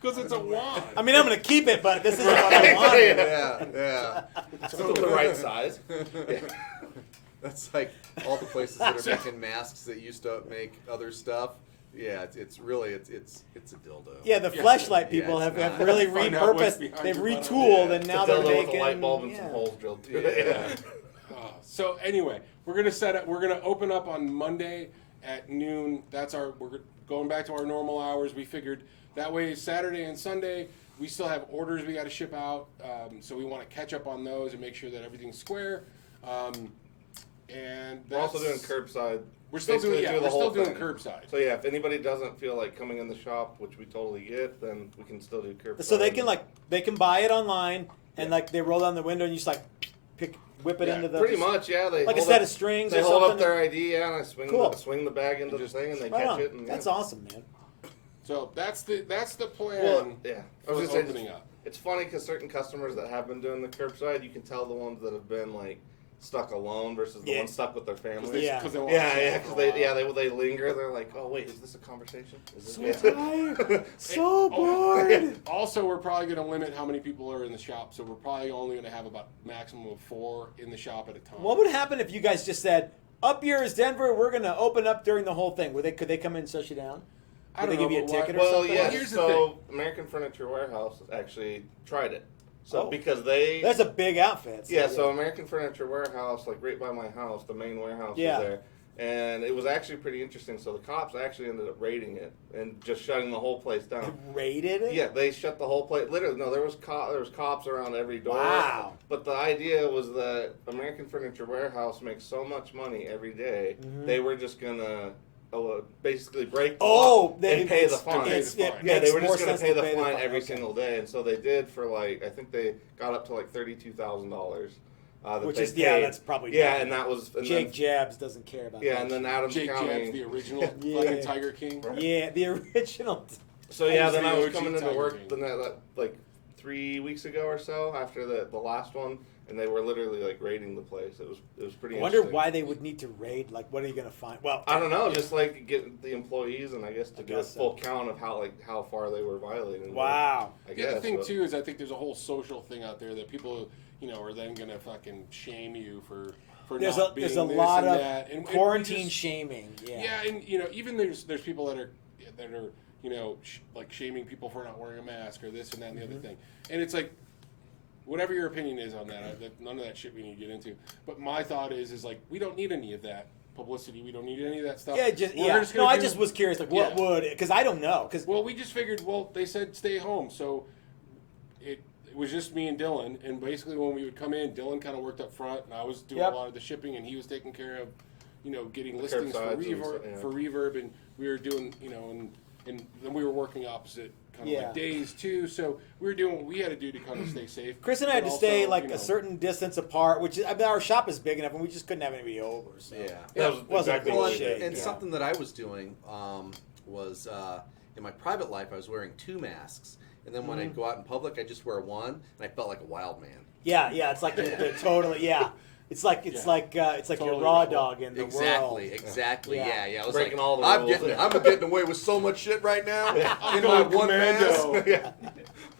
Because it's a wand. I mean, I'm gonna keep it, but this isn't what I wanted. Yeah. So the right size. That's like all the places that are making masks that used to make other stuff. Yeah, it's really it's a dildo. Yeah, the Yeah. fleshlight people Yeah, have, it's have not. really Find out what's repurposed. behind They've your button. retooled, Yeah. and now It's a they're dildo making with a light bulb and yeah. some holes drilled through it. Yeah. So anyway, we're gonna set up. We're gonna open up on Monday at noon. We're going back to our normal hours. We figured that way Saturday and Sunday we still have orders we got to ship out. So we want to catch up on those and make sure that everything's square. And We're also doing that's- curbside. We're still basically doing through the we're still whole doing thing. curbside. So yeah, if anybody doesn't feel like coming in the shop, which we totally get, then we can still do curbside. So they can buy it online, and Yeah. like they roll down the window, and you just like whip it Yeah, into the Pretty much, yeah. They like a hold set up- of strings They or hold something. up their ID, yeah, and I swing Cool. the bag into the thing, and they Right catch on. it. And, That's yeah. awesome, man. So that's the plan Well, yeah. I for was gonna say, opening up. it's funny because certain customers that have been doing the curbside, you can tell the ones that have been like stuck alone versus the Yeah. ones stuck with their Because family. Yeah. they want Yeah, to yeah, chat because for a they while. they linger. They're like, oh wait, is this a conversation? Is So this tired, so bored. Also, we're probably going to limit how many people are in the shop, so we're probably only going to have about maximum of 4 in the shop at a time. What would happen if you guys just said, "Up here is Denver. We're gonna open up during the whole thing"? Could they come in and shut you down? I Would don't they give know, you a but why- ticket or Well, something? yeah. Here's the So American Furniture Warehouse actually tried it. So Oh. because they That's a big outfit. yeah, so American Furniture Warehouse, like right by my house, the main warehouse Yeah. was there. And it was actually pretty interesting. So the cops actually ended up raiding it and just shutting the whole place they down. raided it. Yeah, they shut the whole place. Literally, no, there was cops around every door. Wow. But the idea was that American Furniture Warehouse makes so much money every day, Mhm. they were just gonna basically break the Oh, law and pay the fine. It Yeah, makes they were more just going sense to pay the pay fine every okay. single day, and so they did for like I think they got up to like $32,000. Which they is paid. that's probably yeah, nothing. and that was and Jake then, Jabs doesn't care about yeah, that. and then Adams Jake County. Jabs, the original Yeah. fucking Tiger King. Yeah, the original. So yeah, He's then the I was OG coming into Tiger work King. like 3 weeks ago or so after the last one, and they were literally like raiding the place. It was pretty. I wonder interesting. why they would need to raid. Like, what are you gonna find? Well, I don't know, just like get the employees and I guess to do a guess so. full count of how far they were violating. wow. I The guess. other thing but- too is I think there's a whole social thing out there that people are then gonna fucking shame you for There's not a being there's a this lot and of that. And we quarantine just- shaming. Yeah. Yeah, and even there's people that are like shaming people for not wearing a mask or this and that and the other thing, and it's like whatever your opinion is on that, none of that shit we need to get into. But my thought is like we don't need any of that publicity. We don't need any of that stuff. Yeah, just We're yeah. just No, gonna I do- just was curious. Like, what Yeah. would? Because I don't know. Because Well, we just figured. Well, they said stay home, so it was just me and Dylan. And basically, when we would come in, Dylan kind of worked up front, and I was doing Yep. a lot of the shipping, and he was taking care of, getting The listings for curbsides and Reverb, stuff, yeah. and we were doing, and then we were working opposite kind of Yeah. like days too. So we were doing what we had to do to kind of stay safe. Chris and I had but to stay also, like a certain distance apart, which is, I mean, our shop is big enough, and we just couldn't have anybody over. So. Yeah. That was Wasn't exactly a what big we shake. did. And Yeah. something that I was doing was in my private life, I was wearing 2 masks. And then when I go out in public, I just wear one, and I felt like a wild man. Yeah, it's like they're totally It's like Yeah. your Totally raw right. dog in the world. Exactly. Yeah. Yeah. I was Breaking like, all the I'm rules. getting, I'm getting away with so much shit right now I'm in my going one commando. mask. yeah.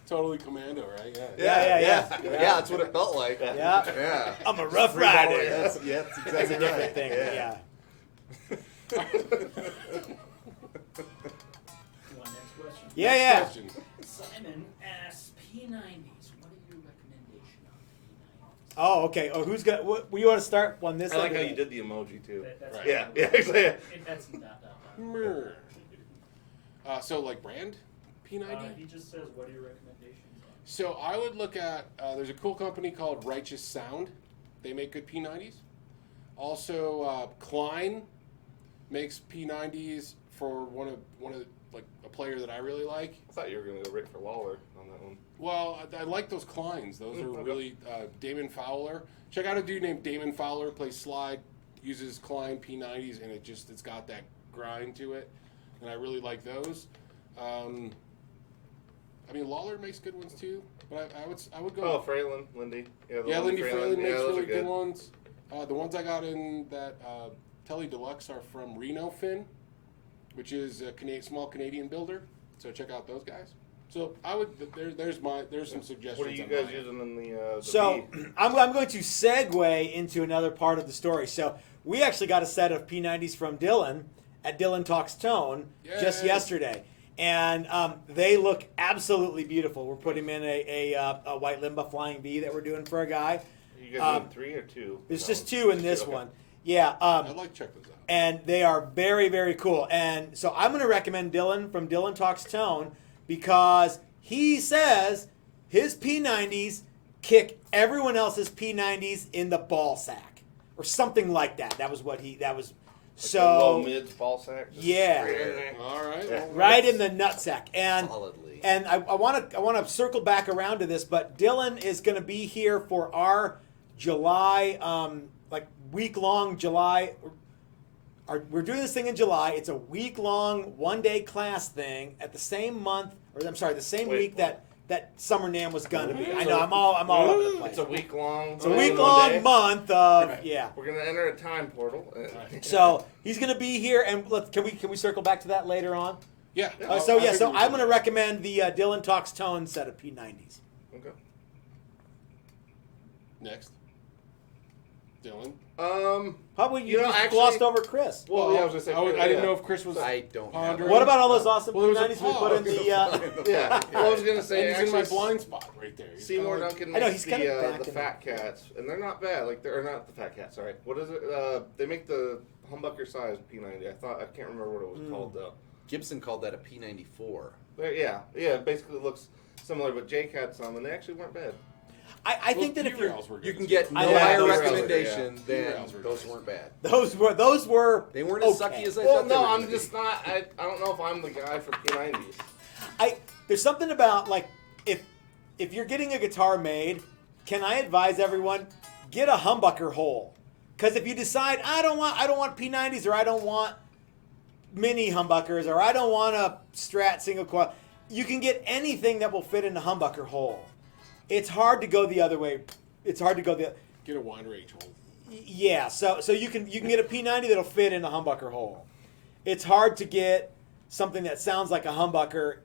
Totally commando, right? Yeah. Yeah, that's what it felt like. Yeah. Yeah. I'm a rough Free rider. ball, that's That's exactly a different right. thing. Yeah. One next question. Yeah. Question. Simon asks, P90s, what are your recommendation on P90s? Oh, okay. Oh, who's got? What, you want to start on this? I like end how or you that? did the emoji too. That's Right. Yeah, exactly. That's not. Mrr. So like brand P90. He just says, what are your recommendations on? So I would look at there's a cool company called Righteous Sound. They make good P90s. Also, Klein makes P90s for one of like a player that I really like. I thought you were gonna go right for Lawler on that one. Well, I like those Kleins. Those are really Damon Fowler. Check out a dude named Damon Fowler. Plays slide, uses Klein P90s, and it's got that grind to it, and I really like those. I mean, Lawler makes good ones too, but I would go. Oh, Fralin, Lindy. Yeah, Lindy Fralin makes those really are good ones. The ones I got in that Tele Deluxe are from Reno Fin, which is a small Canadian builder. So check out those guys. So I would there's some suggestions. What are you on guys mine. using in the So B? I'm going to segue into another part of the story. So we actually got a set of P90s from Dylan, at Dylan Talks Tone just Yay. yesterday. And they look absolutely beautiful. We're putting in a white Limba Flying V that we're doing for a guy. You guys doing 3 or 2? There's No, just 2 in this okay. one. Yeah. I'd like to check those out. And they are very, very cool. And so I'm going to recommend Dylan from Dylan Talks Tone because he says his P90s kick everyone else's P90s in the ball sack or something like that. That was what he. That was Like a low so. mids ball sack. Just Yeah. straight in there. All right. Yeah. well, Right in the nutsack. And Solidly. I want to circle back around to this, but Dylan is going to be here for our July, like week-long July. We're doing this thing in July. It's a week-long, one-day class thing at the same month, or I'm sorry, the same Wait, week that Summer NAMM was going to be. I know, I'm all over the place. It's a week long. It's a week-long month of Right. yeah. We're gonna enter a time portal. So he's going to be here, and can we circle back to that later on? Yeah. So I'm going to recommend the Dylan Talks Tone set of P90s. Okay. Next. Dylan. Probably you, You know, just actually- glossed over Chris. Well, yeah, I was gonna say. I didn't know if Chris was. I don't have pondering. it. What about all those awesome Well, there was a P90s we put in pause. the? Yeah, well, I was gonna say And he's in my actually, blind spot right there. He's Seymour kinda Duncan I know, makes he's kinda back the in Fat Cats, and they're not bad. Like they're not the Fat Cats. Sorry, what is it? They make the humbucker size P90. I can't remember what it was called though. Gibson called that a P94. Yeah, basically looks similar, but J Cat's some, and they actually weren't bad. I think that if you're P-rails were good You can as get well. no I higher know. recommendation Yeah. than P-rails were those nice. weren't bad. those were They weren't as okay. sucky as I Well, thought they no, were I'm gonna just be. not. I don't know if I'm the guy for P90s. There's something about like if you're getting a guitar made, can I advise everyone get a humbucker hole? Because if you decide I don't want P90s or I don't want mini humbuckers or I don't want a Strat single coil, you can get anything that will fit in a humbucker hole. It's hard to go the other way. It's hard to go the Get a wide range hole. yeah. So you can get a P90 that'll fit in a humbucker hole. It's hard to get something that sounds like a humbucker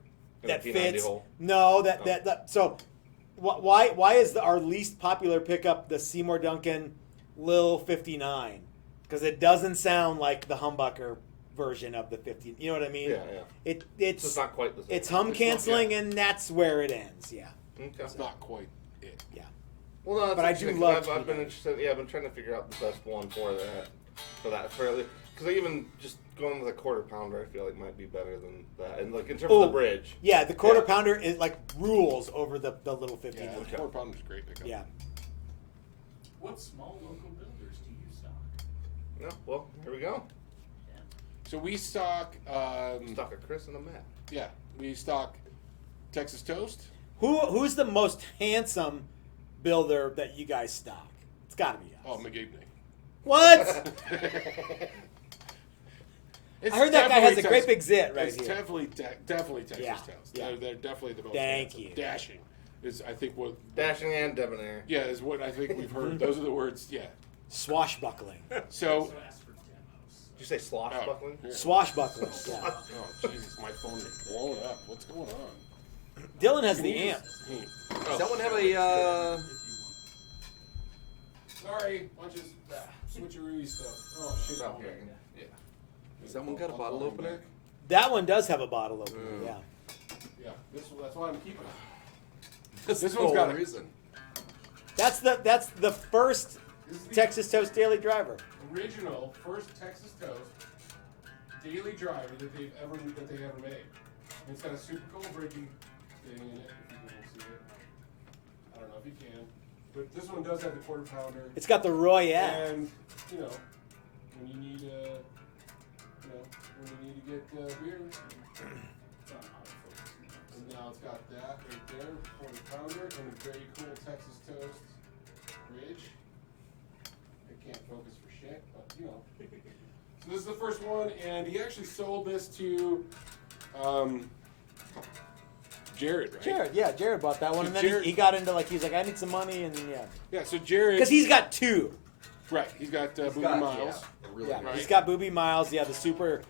In a that P90 fits. hole? No, that so why is our least popular pickup the Seymour Duncan Lil 59? Because it doesn't sound like the humbucker version of the 50. You know what I mean? Yeah. It's It's just not quite the same. it's hum not- canceling, and that's where it ends. Yeah. Okay. That's not quite it. Well, no, that's But I do interesting, 'cause love I've been P90s. interested. Yeah, I've been trying to figure out the best one for that. Because I even just going with a quarter pounder, I feel like might be better than that. And like in terms of the bridge. Yeah, the quarter Yeah. pounder is like rules over the little 59. Yeah, the 4 pounder's great pickup. Yeah. What small local builders do you stock? No, well, here we go. So we stock. Stuck a Chris and a Matt. Yeah, we stock Texas Toast. Who's the most handsome builder that you guys stock? It's got to be us. Oh, McGibney. What? It's I heard that guy has a definitely great big zit right It's here. definitely Texas Yeah, Toast. yeah. They're definitely the most Thank handsome. you. Dashing is, I think, what. Dashing and debonair. Yeah, is what I think we've heard. Those are the words. Yeah. Swashbuckling. So. Also ask for demos. Did you say swashbuckling? Yeah. Swashbuckling. Yeah. Oh Jesus, my phone is blowing up. What's going on? Dylan has the amp. Hey, Does that one have a? If you want. sorry, bunches switcheroo stuff. Oh shit. Stop Okay. hearing. Yeah. Has that one got a bottle opener? That one does have a bottle opener. Mm. Yeah. Yeah. That's why I'm keeping it. That's This the one's whole got a- reason. That's the first This is the Texas Toast Daily Driver. original first Texas Toast daily driver that they ever made. And it's got a super cool braking thing in it. If you can see it. I don't know if you can, but this one does have the quarter pounder. It's got the Royale. And you know, when you need to get beer, It's on autofocus now. and now it's got that right there, quarter pounder, and a very cool Texas Toast bridge. It can't focus for shit, but you know. So this is the first one, and he actually sold this to Jared, right? Jared bought that one, and then Jared- he got into he was like, I need some money, and yeah, Yeah, so Jared. because he's got two. right. He's got Booby got- Miles. yeah, a really Yeah, nice- he's got Booby Miles. Yeah, the super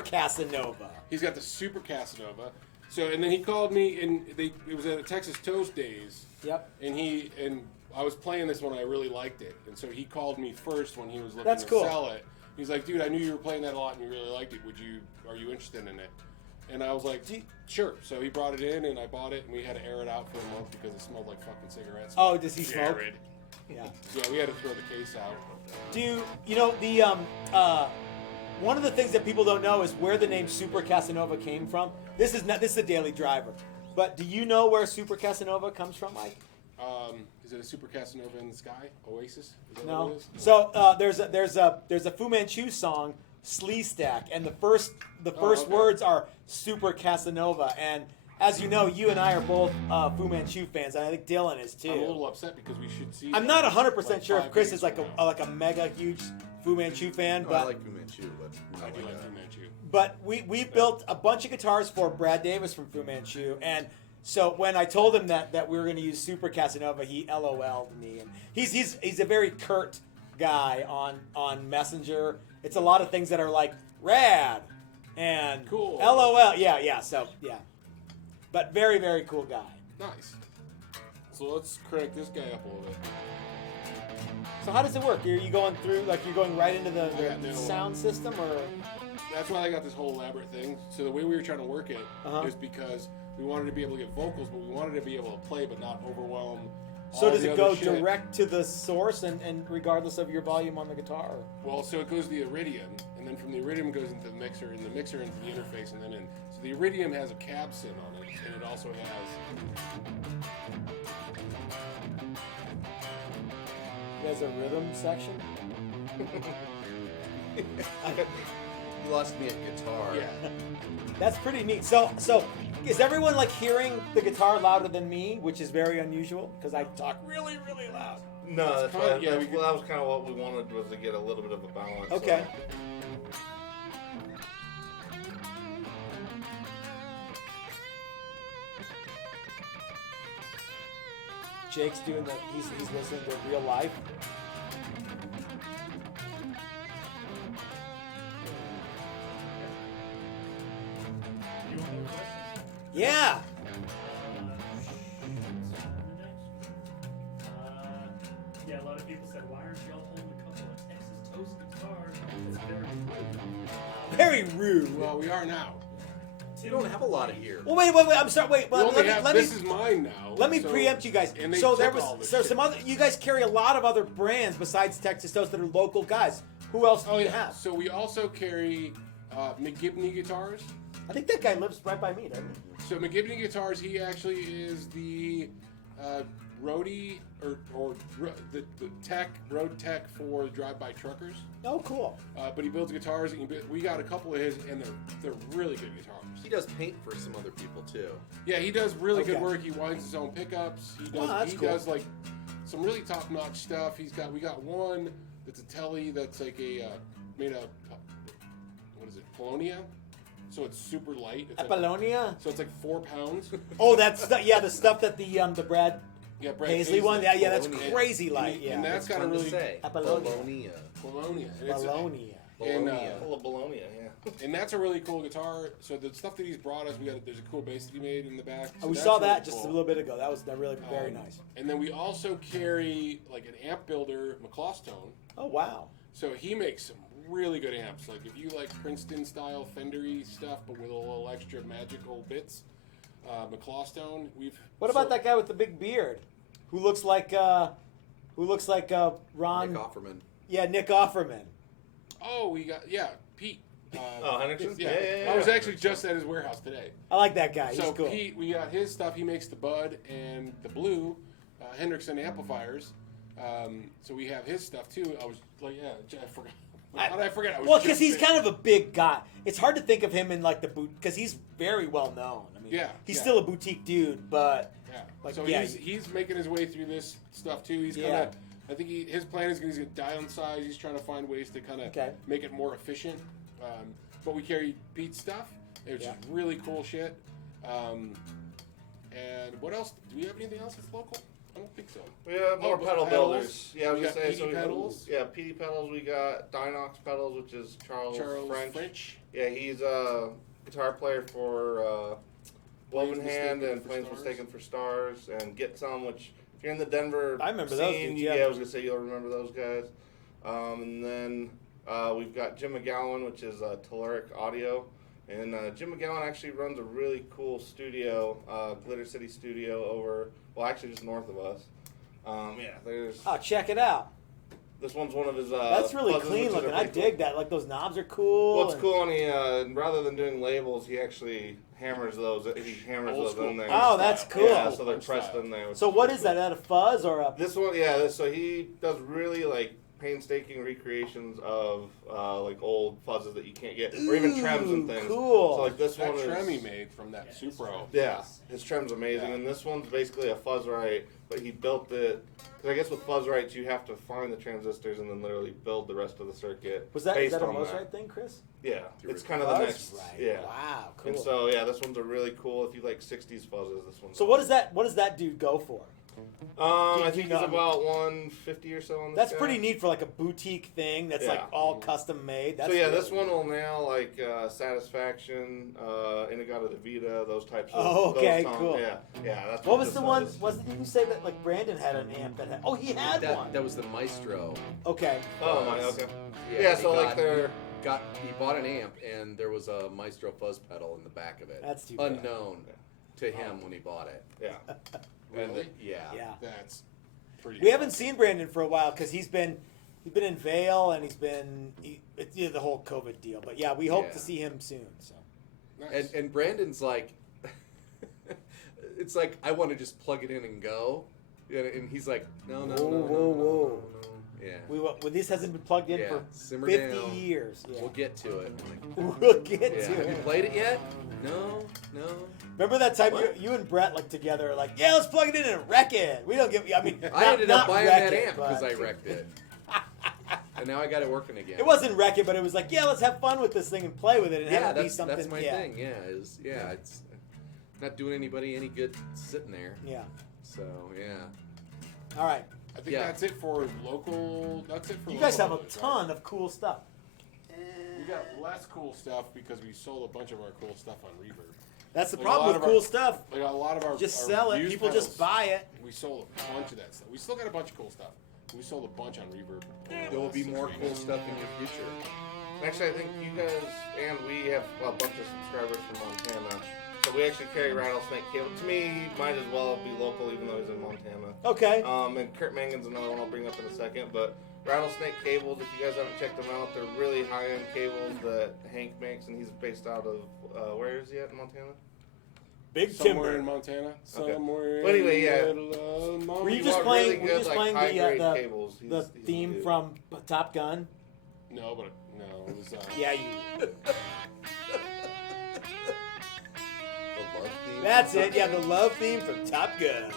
Casanova. He's got the Super Casanova. So and then he called me, and it was at a Texas Toast Days, Yep. and I was playing this one. I really liked it, and so he called me first when he was looking That's to cool. sell it. He's like, dude, I knew you were playing that a lot and you really liked it. Are you interested in it? And I was like, sure. So he brought it in and I bought it and we had to air it out for a month because it smelled like fucking cigarettes. Oh, does he smoke? Jared. Yeah. Yeah, we had to throw the case out. You know the one of the things that people don't know is where the name Super Casanova came from. This is a Daily Driver, but do you know where Super Casanova comes from, Mike? Is it a Super Casanova in the sky? Oasis? Is that No. what it is? So there's a Fu Manchu song, Slee Stack, and the first okay. words are Super Casanova. And as you know, you and I are both Fu Manchu fans, and I think Dylan is too. I'm a little upset because we should see. I'm not 100% like sure if 5 Chris days is like from a mega huge Fu Manchu fan, No, but I like Fu Manchu, but now. I not do like like that. Fu Manchu. But we built a bunch of guitars for Brad Davis from Fu Manchu, and so when I told him that we were going to use Super Casanova, he LOL'd me, and he's a very curt guy on Messenger. It's a lot of things that are like rad and Cool. LOL, yeah, so yeah, but very very cool guy. Nice. So let's crank this guy up a little bit. So how does it work? Are you going through like you're going right into the got no- sound system, or That's why I got this whole elaborate thing. So the way we were trying to work it is because we wanted to be able to get vocals, but we wanted to be able to play, but not overwhelm. so all does the it other go shit. direct to the source and regardless of your volume on the guitar? Well, so it goes to the Iridium, and then from the Iridium it goes into the mixer, and the mixer into the interface, and then in. So the Iridium has a cab synth on it, and it also has. There's a rhythm section. You lost me at guitar. Yeah. That's pretty neat. So is everyone like hearing the guitar louder than me, which is very unusual because I talk really really loud. No, that's kinda- why. yeah, That's, we could- well, that was kind of what we wanted was to get a little bit of a balance. Okay. Jake's doing the he's listening to real life. You want more questions? Yeah. Yeah, a lot of people said, why aren't y'all holding a couple of Texas Toast guitars? It's very rude. Very rude. Well, we are now. You don't have a lot of here. Well, wait. I'm sorry. Wait. We Well, only let have, me this is mine now. let me so- preempt you guys. And they So there took all was this shit. some other. You guys carry a lot of other brands besides Texas Toast that are local guys. Who else do Oh you yeah. have? So we also carry McGibney guitars. I think that guy lives right by me, doesn't he? So McGibney Guitars, he actually is the roadie or the road tech for drive-by truckers. Oh, cool. But he builds guitars. And we got a couple of his, and they're really good guitars. He does paint for some other people too. Yeah, he does really Okay. good work. He winds his own pickups. He does. Oh, that's he cool. does like some really top-notch stuff. We got one that's a telly that's like a made of what is it, Polonia? So it's super light. It's like, Apollonia. so it's like 4 pounds. Oh, that's the stuff that the Brad Yeah, Brad Paisley one. Yeah, that's Polonia. crazy light. And Yeah. that's It's got a fun really to say. Apollonia. Apollonia. Polonia. And it's- Apollonia. And, Bologna. Full of bologna, yeah. and that's a really cool guitar. So the stuff that he's brought us, there's a cool bass that he made in the back. So Oh, we that's saw really that just cool. a little bit ago. That was really very Um, nice. And then we also carry like an amp builder, McClostone. Oh wow. So he makes some really good amps. Like if you like Princeton style Fendery stuff, but with a little extra magical bits, McClostone. What about that guy with the big beard, who looks like Ron? Nick Offerman. Yeah, Nick Offerman. Oh, we got Pete. Oh, Henderson? Yeah. I was actually just at his warehouse today. I like that guy. He's So cool. Pete, we got his stuff. He makes the Bud and the Blue Hendrickson amplifiers. So we have his stuff too. I was like, I forgot. How did I forget? I was Well, just because he's there. kind of a big guy. It's hard to think of him in like the boot because he's very well known. I mean, Yeah, he's yeah. still a boutique dude, but Yeah. Like, So yeah, he's making his way through this stuff too. He's Yeah. kind of. I think his plan is he's going to downsize. He's trying to find ways to kind of Okay. make it more efficient. But we carry Pete's stuff, which Yeah. is really cool shit. And what else? Do we have anything else that's local? I don't think so. We have more Oh, pedal pedals. builders. Yeah, I was We gonna got say. PD So we pedals. Yeah, PD pedals. We got Dinox pedals, which is Charles French. Yeah, he's a guitar player for Flames Woven Hand Mistaken and for Flames Stars. Mistaken for Stars and Get Some, which if you're in the Denver I remember scene, those dudes, yeah. I was gonna say you'll remember those guys. And then We've got Jim McGowan, which is Telluric Audio. And Jim McGowan actually runs a really cool studio, Glitter City Studio actually just north of us. There's... Oh, check it out. This one's one of his. That's really fuzzes, clean which looking. are I pretty dig cool. that. Like those knobs are cool. Well, it's cool, and he rather than doing labels, he actually hammers those. He hammers Old those school in there. Oh, that's cool. Yeah, so they're Punch pressed style. in there. which So is what pretty is that? cool. That a fuzz or a? This one, so he does really like painstaking recreations of like old fuzzes that you can't get, or even trems and things. Cool. So like this That one trem he is. made from that Supro. Yeah, his trem's amazing, Yeah. and this one's basically a Fuzzrite, but he built it. Cause I guess with Fuzzrites you have to find the transistors and then literally build the rest of the circuit. Was that based is that a on Mosrite thing, Chris? Yeah, The it's kind of the next. Right. Yeah. Wow. Cool. And so yeah, this one's a really cool. If you like '60s fuzzes, this one's. So what does that? What does that dude go for? I do think you it's know- about 150 or so on this That's guy. pretty neat for like a boutique thing. That's like Yeah. all custom made. That's So yeah, really this one cool. will nail like Satisfaction, Inagata de Vita, those types of. Oh, okay, those cool. Yeah, that's What was this the one? is. Was it? Did you say that like Brandon had an amp that had? Oh, he had one. That was the Maestro. Okay. Oh my, okay. Yeah, Yeah, he so like got- they're. He bought an amp and there was a Maestro fuzz pedal in the back of it. That's too bad. unknown to him when he bought it. Yeah. Really? Yeah. Yeah. That's pretty. We haven't seen Brandon for a while because he's been in Vail and it's the whole COVID deal. But yeah, we hope Yeah. to see him soon. So Nice. And Brandon's like, it's like I want to just plug it in and go, and he's like, no, Whoa, whoa, whoa. Yeah. this hasn't been plugged in Yeah, for simmer 50 down. years. Yeah. We'll get to it. I'm like, We'll get yeah. to Have you it. played it yet? No. Remember that time What? you and Brett like together like, yeah, let's plug it in and wreck it. We don't give. I mean, I ended up buying wreck that it, amp but- because I wrecked it, and now I got it working again. It wasn't wreck it, but it was like, yeah, let's have fun with this thing and play with it and Yeah, have it be that's something. my yeah. thing. It's not doing anybody any good sitting there. Yeah. So yeah. All right. I think Yeah. that's it for local. That's it for. You local guys have a news, right? ton of cool stuff. We got less cool stuff because we sold a bunch of our cool stuff on Reverb. That's the Like a problem lot with of cool our- stuff. Like a lot of our Just our sell it. used People just pedals, buy it. We sold a bunch of that stuff. We still got a bunch of cool stuff. We sold a bunch on Reverb. There will be more cool stuff in your future. Actually, I think you guys and we have a bunch of subscribers from Montana. So we actually carry Rattlesnake Cable. To me, he might as well be local even though he's in Montana. Okay. And Kurt Mangan's another one I'll bring up in a second. But Rattlesnake Cables, if you guys haven't checked them out, they're really high-end cables that Hank makes, and he's based out of, where is he at in Montana? Big Somewhere timber. in Montana. Okay. Somewhere. But anyway, yeah. in the middle of Were you You just want playing? really Were you good, just like, playing high-grade the cables. the He's a theme dude. from Top Gun? No, but no, it was. Yeah, you. The love theme. That's it. Yeah, the love theme from Top Gun.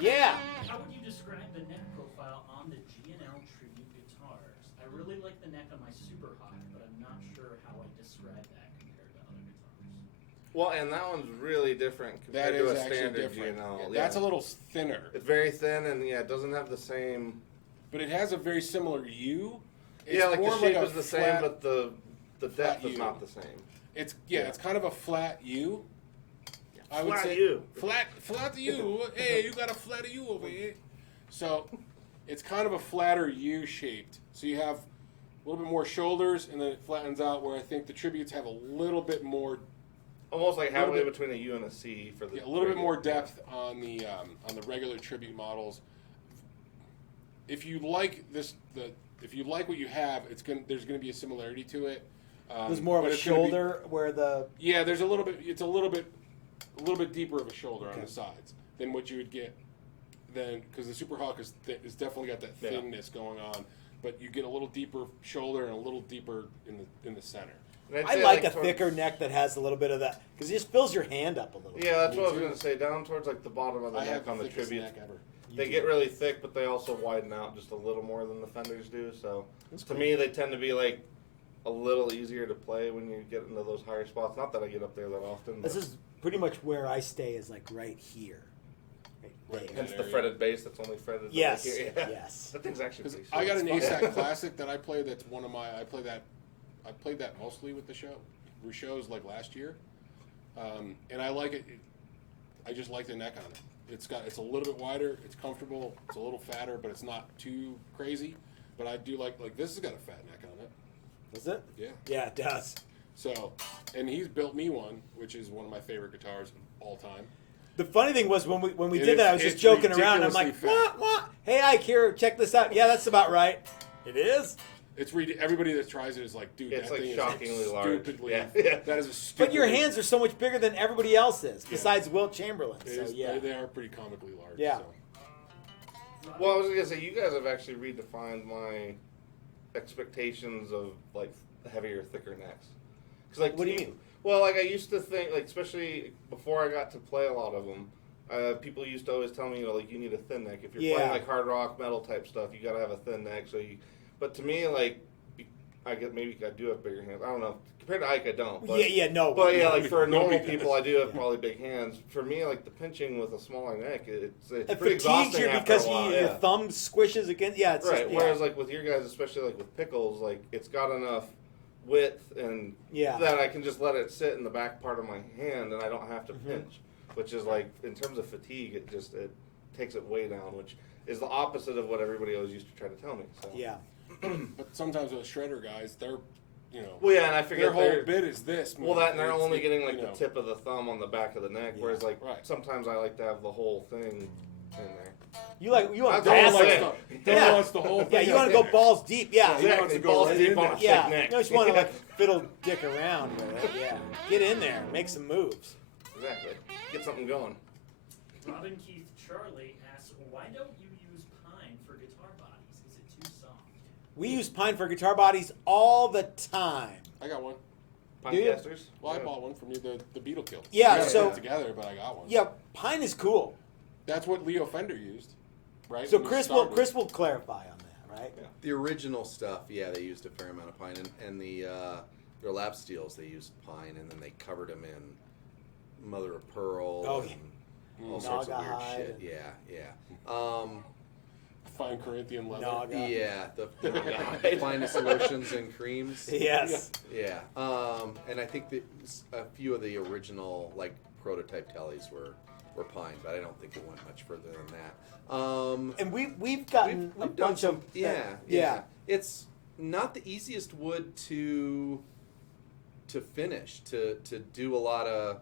Yeah. How would you describe the neck profile on the G&L tribute guitars? I really like the neck on my Super Hawk, but I'm not sure how I describe that compared to other guitars. Well, and that one's really different That compared to is a actually standard different. G&L. Yeah, that's a little thinner, It's very thin, and yeah, it doesn't have the same. but it has a very similar U. It's Yeah, like more the of shape a is the same, flat- but the depth flat is U. not the same. It's it's kind of a flat U. I would Flat say U. flat U. Hey, you got a flat U over here. So it's kind of a flatter U shaped. So you have a little bit more shoulders, and then it flattens out. Where I think the tributes have a little bit more, Almost like Little halfway bit- between a U and a C for the. a little bit regular- more depth on the regular tribute models. If you like if you like what you have, there's gonna be a similarity to it. There's more of but a it's gonna be- shoulder where the. Yeah, there's a little bit. It's a little bit deeper of a shoulder on Okay. the sides than what you would get. Then, because the Super Hawk is definitely got that Yeah. thinness going on, but you get a little deeper shoulder and a little deeper in the center. And I'd I say, like a towards- thicker neck that has a little bit of that because it just fills your hand up a little. Yeah, that's Me what I was too. gonna say. Down towards like the bottom of the I neck have on the the thickest tributes, neck ever. they get really thick, but they also widen out just a little more than the Fenders do. So That's to cool. me, they tend to be like a little easier to play when you get into those higher spots. Not that I get up there that often. This but is pretty much where I stay. Is like right here. Right there. hence the area. fretted bass that's only fretted. Yes. Over here. Yeah. Yes. That thing's actually Because pretty I got an sweet. It's ASAC fun. Classic that I play. That's one of my. I played that mostly with the shows like last year, and I like it. I just like the neck on it. It's a little bit wider. It's comfortable. It's a little fatter, but it's not too crazy. But I do like this has got a fat neck on it. Is it? Yeah. Yeah, it does. So, and he's built me one, which is one of my favorite guitars of all time. The funny thing was when we It did that, I was is- just it's joking around. I'm like, ridiculously fat. what? Hey, Ike, here, check this out. Yeah, that's about right. It is. It's everybody that tries it is like, dude, It's that like thing shockingly is large. stupidly. Yeah. That is a stupid. But your hands are so much bigger than everybody else's, besides Wilt Chamberlain. So yeah. They are pretty comically large. Yeah. So. Well, I was gonna say you guys have actually redefined my expectations of like heavier, thicker necks. Cause like, What do you mean? Well, like I used to think, like especially before I got to play a lot of them, people used to always tell me, like you need a thin neck if you're Yeah. playing like hard rock, metal type stuff. You gotta have a thin neck. But to me, like I do have bigger hands. I don't know. Compared to Ike, I don't. But, no. But yeah, like for normal Nobody people, does. I do have Yeah. probably big hands. For me, like the pinching with a smaller neck, it's it pretty fatigues exhausting you after because a while. your Yeah. thumb squishes against. Yeah, it's Right. Just, yeah. Whereas like with your guys, especially like with pickles, like it's got enough width and Yeah. that I can just let it sit in the back part of my hand and I don't have to Mm-hmm. pinch. Which is like in terms of fatigue, it takes it way down, which is the opposite of what everybody always used to try to tell me. So. Yeah. But sometimes with shredder guys, they're, Well, yeah, and I their figured whole bit is this. well, that and they're It's- only it- getting like you the know. tip of the thumb on the back of the neck, Yeah. whereas like Right. sometimes I like to have the whole thing in there. You want That's Dylan all balls I'm wants, saying. the, Dylan Yeah. wants the whole thing. Yeah, you up want to go there. balls deep. Yeah. Yeah, he wants Exactly, to go balls right deep in on a there. thick Yeah, neck. you just want to like fiddle dick around with it. Yeah, get in there, make some moves. Exactly. Get something going. Robin Keith Charlie asks, why don't you use pine for guitar bodies? Is it too soft? We use pine for guitar bodies all the time. I got one. Do you? Podcasters? Well, I Yeah. bought one from you, the Beetle Kill. Yeah, We haven't so- put it together, but I got one. Yeah, pine is cool. That's what Leo Fender used, right? So when he Chris started. will clarify on that, right? The original stuff, yeah, they used a fair amount of pine, and their lap steels they used pine, and then they covered them in mother of pearl Oh, and yeah. all sorts of weird Naugahyde shit. and- Yeah. Fine Corinthian leather. Naga. Yeah, the finest lotions and creams. Yes. Yeah, and I think that a few of the original like prototype tellies were pine, but I don't think it went much further than that. And we've gotten a We've done bunch some, of yeah. It's not the easiest wood to finish, to do a lot of,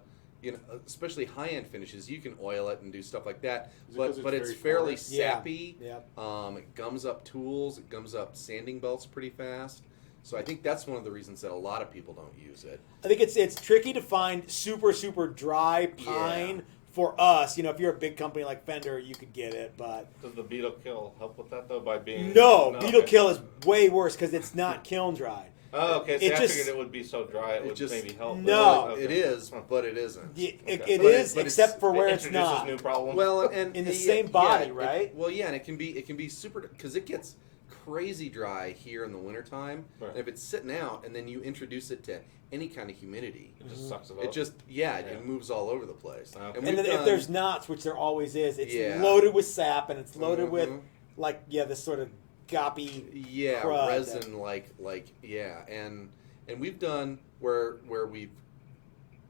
especially high end finishes. You can oil it and do stuff like that, Is it 'cause but it's it's very fairly porous? Yeah. sappy. Yeah. It gums up tools. It gums up sanding belts pretty fast. So I think that's one of the reasons that a lot of people don't use it. I think it's tricky to find super dry pine for us. If you're a big company like Fender, you could get it, but Does the Beetle Kill help with that though by being? no, Beetle okay. Kill is way worse because it's not kiln dried. Oh, okay. See, It I just- figured it would be so dry it would just- maybe help. with No. it. It Okay. is, but it isn't. It Okay. is, But it's- except for It where it's introduces not. new problems. Well, and In the yeah, same body, yeah, right? Well, yeah, and it can be super because it gets crazy dry here in the wintertime. Right. And if it's sitting out and then you introduce it to any kind of humidity, It just sucks it up. it just Yeah. it moves all over the place. Okay. And we've then if done- there's knots, which there always is, it's Yeah. loaded with sap and it's loaded with Mhm. this sort of goppy. yeah crud resin like yeah, and we've done where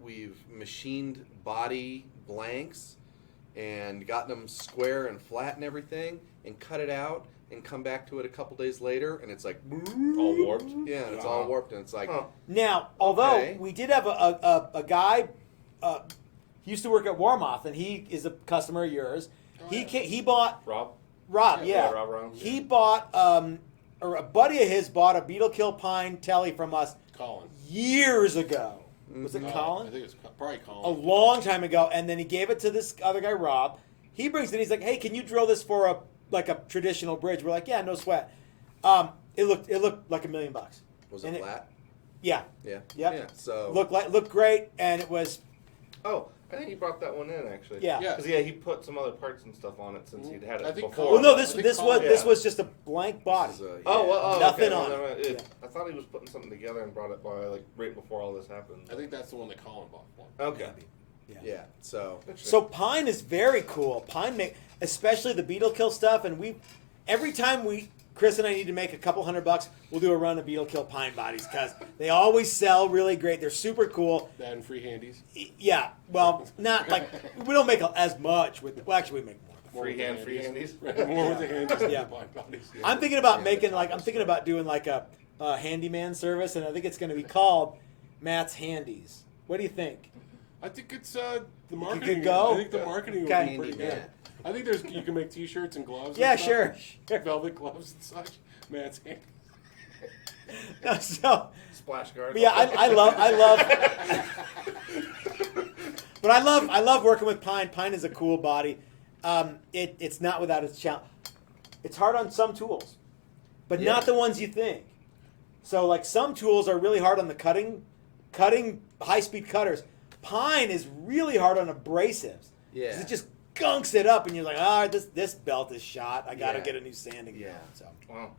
we've machined body blanks and gotten them square and flat and everything and cut it out and come back to it a couple days later and it's like all warped. yeah, and it's all warped and it's like Huh. Now, although Okay. we did have a guy, he used to work at Warmoth, and he is a customer of yours. Oh, he yeah. he bought Rob. Rob, Yeah, yeah. Rob Brown. He bought or a buddy of his bought a Beetle Kill Pine telly from us Colin. years ago. Was it I Colin? think it's probably A Colin. long time ago, and then he gave it to this other guy, Rob. He brings it. He's like, "Hey, can you drill this for a traditional bridge?" We're like, "Yeah, no sweat." It looked like $1 million. was and it it- flat? Yeah, Yeah. Yep. Yeah. So looked great, and it was Oh, I think he brought that one in actually. yeah. Yeah. Because he put some other parts and stuff on it since he'd had I it think before. Well, no, I this think this Colin- was this yeah. was just a blank body. this is a- Oh, yeah. well, oh, Nothing okay. on Well, it. never mind. Yeah. I thought he was putting something together and brought it by like right before all this happened. I think that's the one that Colin bought for. Okay. Yeah. So So pine is very cool. Pine make, especially the Beetle Kill stuff, and every time Chris and I need to make a couple $100. We'll do a run of Beetle Kill pine bodies because they always sell really great. They're super cool. That and free handies. Yeah, well, not like we don't make as much with. Well, actually, we make more. Free handies. Right, more with the handies than Yeah. the pine bodies. I'm thinking about I'm thinking about doing like a handyman service, and I think it's going to be called Matt's Handies. What do you think? I think it's the marketing. go? I think the marketing Okay. will be pretty good. Handyman. I think you can make T-shirts and gloves. Yeah, and stuff. sure. Velvet gloves and such. Matt's hand. No, so, Splash guard. but yeah, I love. But I love working with pine. Pine is a cool body. It's not without its challenge. It's hard on some tools, but Yeah. not the ones you think. So like some tools are really hard on the cutting high-speed cutters. Pine is really hard on abrasives. 'Cause Yeah. it just gunks it up, and you're like, this belt is shot. I gotta Yeah. get a new sanding Yeah. belt. So Wow.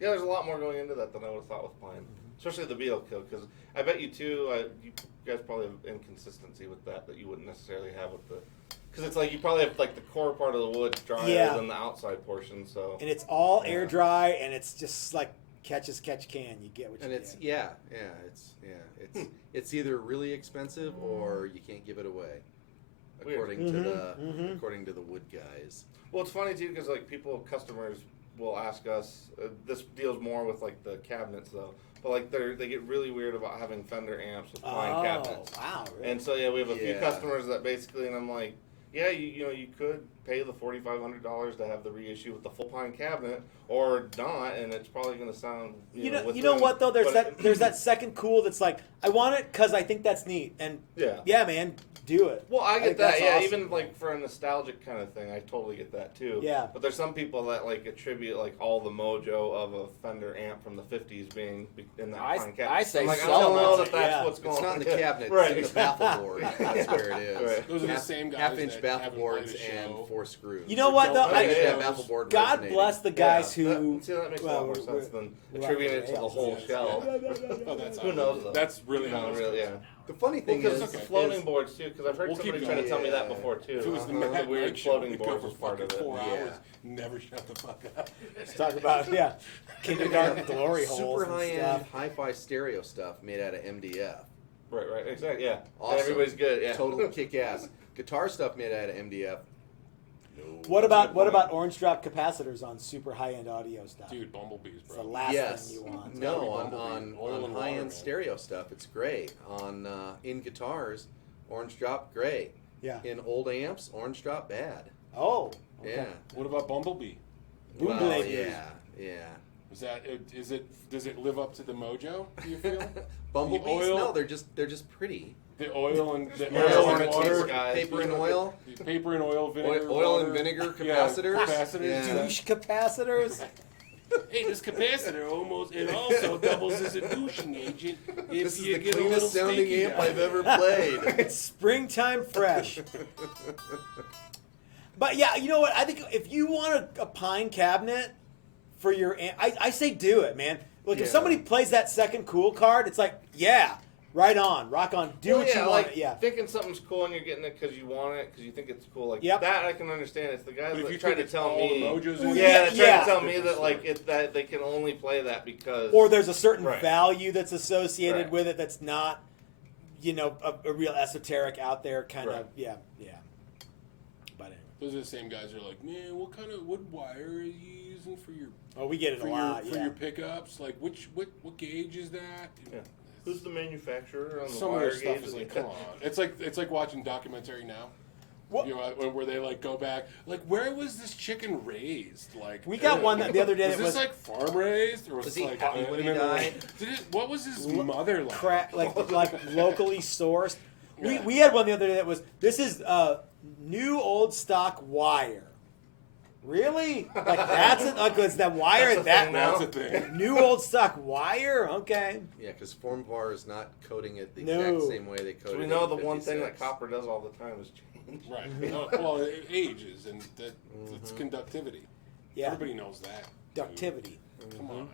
Yeah, there's a lot more going into that than I would have thought with pine, especially the Beetle Kill, because I bet you too. You guys probably have inconsistency with that you wouldn't necessarily have with the, because it's like you probably have like the core part of the wood drier Yeah. than the outside portion. So and it's all Yeah. air dry, and it's just like catch as catch can. You get what you And it's get. it's either really expensive or you can't give it away, Weird. according to Mhm. according to the wood guys. well, it's funny too because like customers will ask us. This deals more with like the cabinets though, but like they get really weird about having Fender amps with pine cabinets. Wow, really? And so yeah, we have a few Yeah. customers that basically, and I'm like, yeah, you could pay the $4,500 to have the reissue with the full pine cabinet, or not, and it's probably going to sound You know within- what though? There's but- there's that second cool that's like, I want it because I think that's neat, and yeah. man, do it. Well, I think get that. that's Yeah, awesome. even like for a nostalgic kind of thing, I totally get that too. Yeah. But there's some people that like attribute like all the mojo of a Fender amp from the '50s being in that I- pine cabinet. I say I'm like, I so. don't know that that's Yeah. what's going It's not on. in the cabinet, Right. it's in the baffle board. That's where it is. Right. Those are the same guys Half-inch that baffle haven't boards played a and show. 4 screws. You know what though? Okay. That Yeah. baffle board God resonating. bless the guys Yeah, who. see, that makes a well, lot more we're- sense than we're- attributing it to the whole Yeah. shell. Oh, that's Who knows, though? That's really No, how really, yeah. The funny Well, thing because is, it's the okay. floating is- boards too. Because I've heard We'll keep somebody try to going. tell me that Yeah. before too. If it was the The Matt weird Knight show, floating we'd go boards for was part of fucking it. 4 Yeah. hours. Never shut the fuck up. Let's talk about kindergarten glory holes super and high-end, stuff. hi-fi stereo stuff made out of MDF. Right, exactly, yeah. Awesome. Everybody's good, yeah. Total kick-ass. Guitar stuff made out of MDF. No. What That's a good about point. orange drop capacitors on super high end audio stuff? Dude, bumblebees, It's the bro. last Yes. thing you want. No, Gotta be on Bumblebee. Oil and water, high-end man. stereo stuff, it's great. On in guitars, orange drop, great. Yeah. In old amps, orange drop, bad. Oh. Okay. Yeah. What about Bumblebee? Boom Well, blade. yeah. Does it live up to the mojo, do you feel? Bumblebees? oil- No, they're just pretty. The oil and the Yeah, oil hornets and and water, guys. Paper and oil. the paper and oil, vinegar, Oil water. and vinegar Yeah, capacitors. capacitors. Yeah. Douche capacitors. Hey, this capacitor it also doubles as a douching agent if This is you the get a little cleanest sounding stinky amp guy. I've ever played. It's springtime fresh. But yeah, you know what? I think if you want a pine cabinet for your amp, I say do it, man. Look, if Yeah. somebody plays that second cool card, it's like, yeah, right on, rock on, do Well, what yeah, you want. like Yeah. thinking something's cool and you're getting it because you want it, because you think it's cool. Like Yep. that, I can understand. It's the guys But if you that try think to it's tell all me, the mojos in Well, it, yeah, they try yeah. to tell me that different like story. that they can only play that because Or there's a certain Right. value that's associated Right. with it that's not, a real esoteric out there kind Right. of, yeah. But anyway. Those are the same guys who are like, man, what wire are you using for your Oh, we get it a lot, for yeah. your pickups? Like, what gauge is that? Yeah. Who's the manufacturer on the Some of wire their stuff gauge? is like, come on. It's like watching documentary now. What- You know, where they like go back, like, where was this chicken raised? Like, We got one the other day was that this was- like farm raised, or was Was it he like happy when and he then they're died? like, what was his mother like? like locally sourced. Yeah. We had one the other day that was this is new old stock wire. Really? Like that's it? Like is that wire That's a that thing now? That's a thing. new old stock wire? Okay. Yeah, because Formvar is not coding it the No. exact same way they coded So we it know in the one thing that 56. copper does all the time is change. Right. Well, it ages, and it's conductivity. Yeah. Everybody knows that. Ductivity. Come on.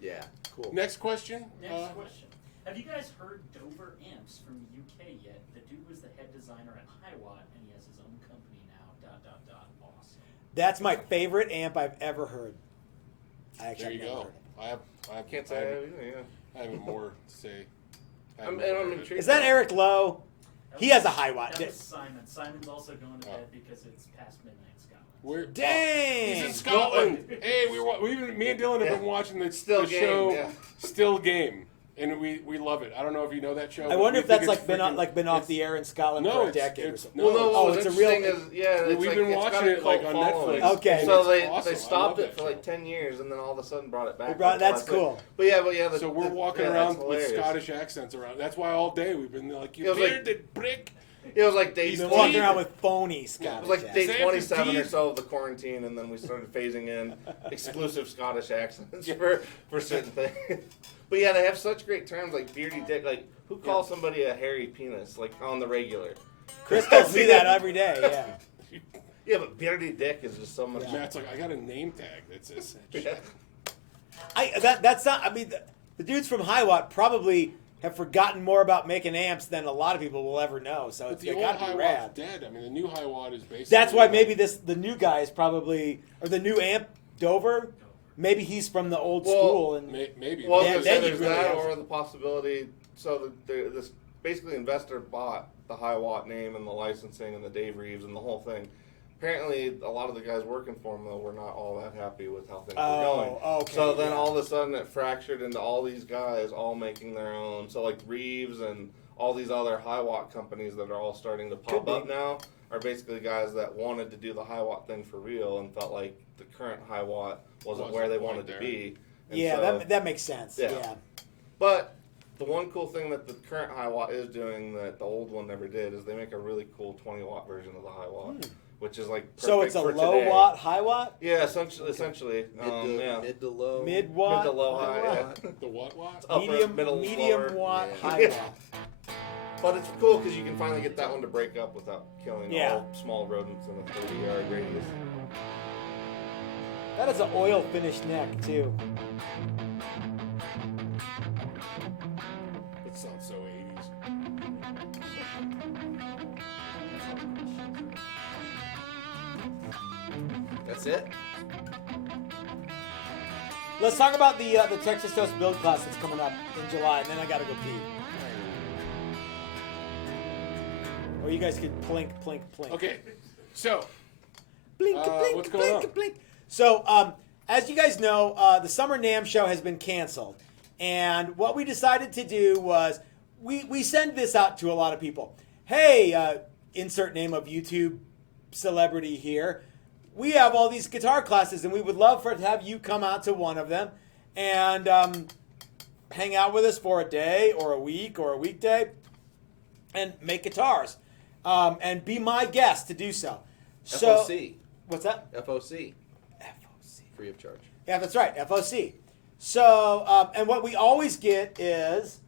Yeah, cool. Next question. Next question. Have you guys heard Dover Amps from the UK yet? The dude was the head designer at Hiwatt, and he has his own company now. Awesome. That's my favorite amp I've ever heard. I actually There you have never go. heard it. I Can't say I have either, I have more to say. I I'm haven't heard it. intrigued. Is that Eric Lowe? He has a high watt. That was Simon. Simon's also going to bed because it's past midnight in Scotland. Where, Dang! he's in Scotland. Hey, me and Dylan have been watching the Still Game, show, yeah. Still Game, and we love it. I don't know if you know that show. I but wonder we if that's think like it's been freaking- off the air in Scotland No, for a it's- decade or it's- something. no, Well, no, Oh, what's it's a interesting real- is, yeah, it's We've like, been it's watching got a it like cult on following. Netflix. Okay. So It's they awesome. I stopped love it that for like show. 10 years, and then all of a sudden brought it back. That's Last cool. week. But yeah. So we're walking yeah, around that's with hilarious. Scottish accents around. That's why all day we've been like, It you was like- bearded prick. It was like day He's Been 20. walking around with phony Scottish It was like day accents. 27 or Deed. so of the quarantine, and then we started phasing in exclusive Scottish accents for certain things. But yeah, they have such great terms like beardy dick. Like, who calls somebody a hairy penis, like on the regular? Chris tells me that every day. Yeah. Yeah, but beardy dick is just so much. Yeah. Matt's like, I got a name tag that says that shit. That's not. I mean, the dudes from High Watt probably have forgotten more about making amps than a lot of people will ever know. So But it's the old got to high be watt's rad. dead. I mean, the new high watt is basically. That's why maybe the new guy is probably, or the new amp Dover. Maybe he's from the old Well, school and maybe. Well, Yeah, there's then you there's really that, have- or the possibility. So this basically investor bought the High Watt name and the licensing and the Dave Reeves and the whole thing. Apparently, a lot of the guys working for him though were not all that happy with how things were going. Okay. So then yeah. all of a sudden it fractured into all these guys all making their own. So like Reeves and all these other high watt companies that are all starting to pop Could up be. now are basically guys that wanted to do the high watt thing for real and felt like the current high watt wasn't where they wanted there. to be. And Yeah, so- that makes sense. Yeah. Yeah. but the one cool thing that the current high watt is doing that the old one never did is they make a really cool 20 watt version of the high watt, which is like perfect So it's a for low today. watt, high watt, Yeah, essentially. Yeah. Mid to low. mid watt, Mid to low high high. watt, Yeah. The what? Upper, medium, middle, medium lower. watt, Yeah. high Yeah. watt. But it's cool because you can finally get that one to break up without killing Yeah. all small rodents in a 30-yard radius. That is an oil finished neck too. That sounds so 80s. That's it. Let's talk about the Texas Toast build class that's coming up in July, and then I gotta go pee. Or you guys could plink, plink, plink. Okay, so Blink, blink, what's going blink, on? blink. So, as you guys know, the Summer NAMM show has been canceled. And what we decided to do was we send this out to a lot of people. Hey, insert name of YouTube celebrity here. We have all these guitar classes, and we would love to have you come out to one of them and hang out with us for a day or a week or a weekday and make guitars. And be my guest to do so. So, FOC. what's that? FOC. FOC. Free of charge. Yeah, that's right. FOC. So, and what we always get is,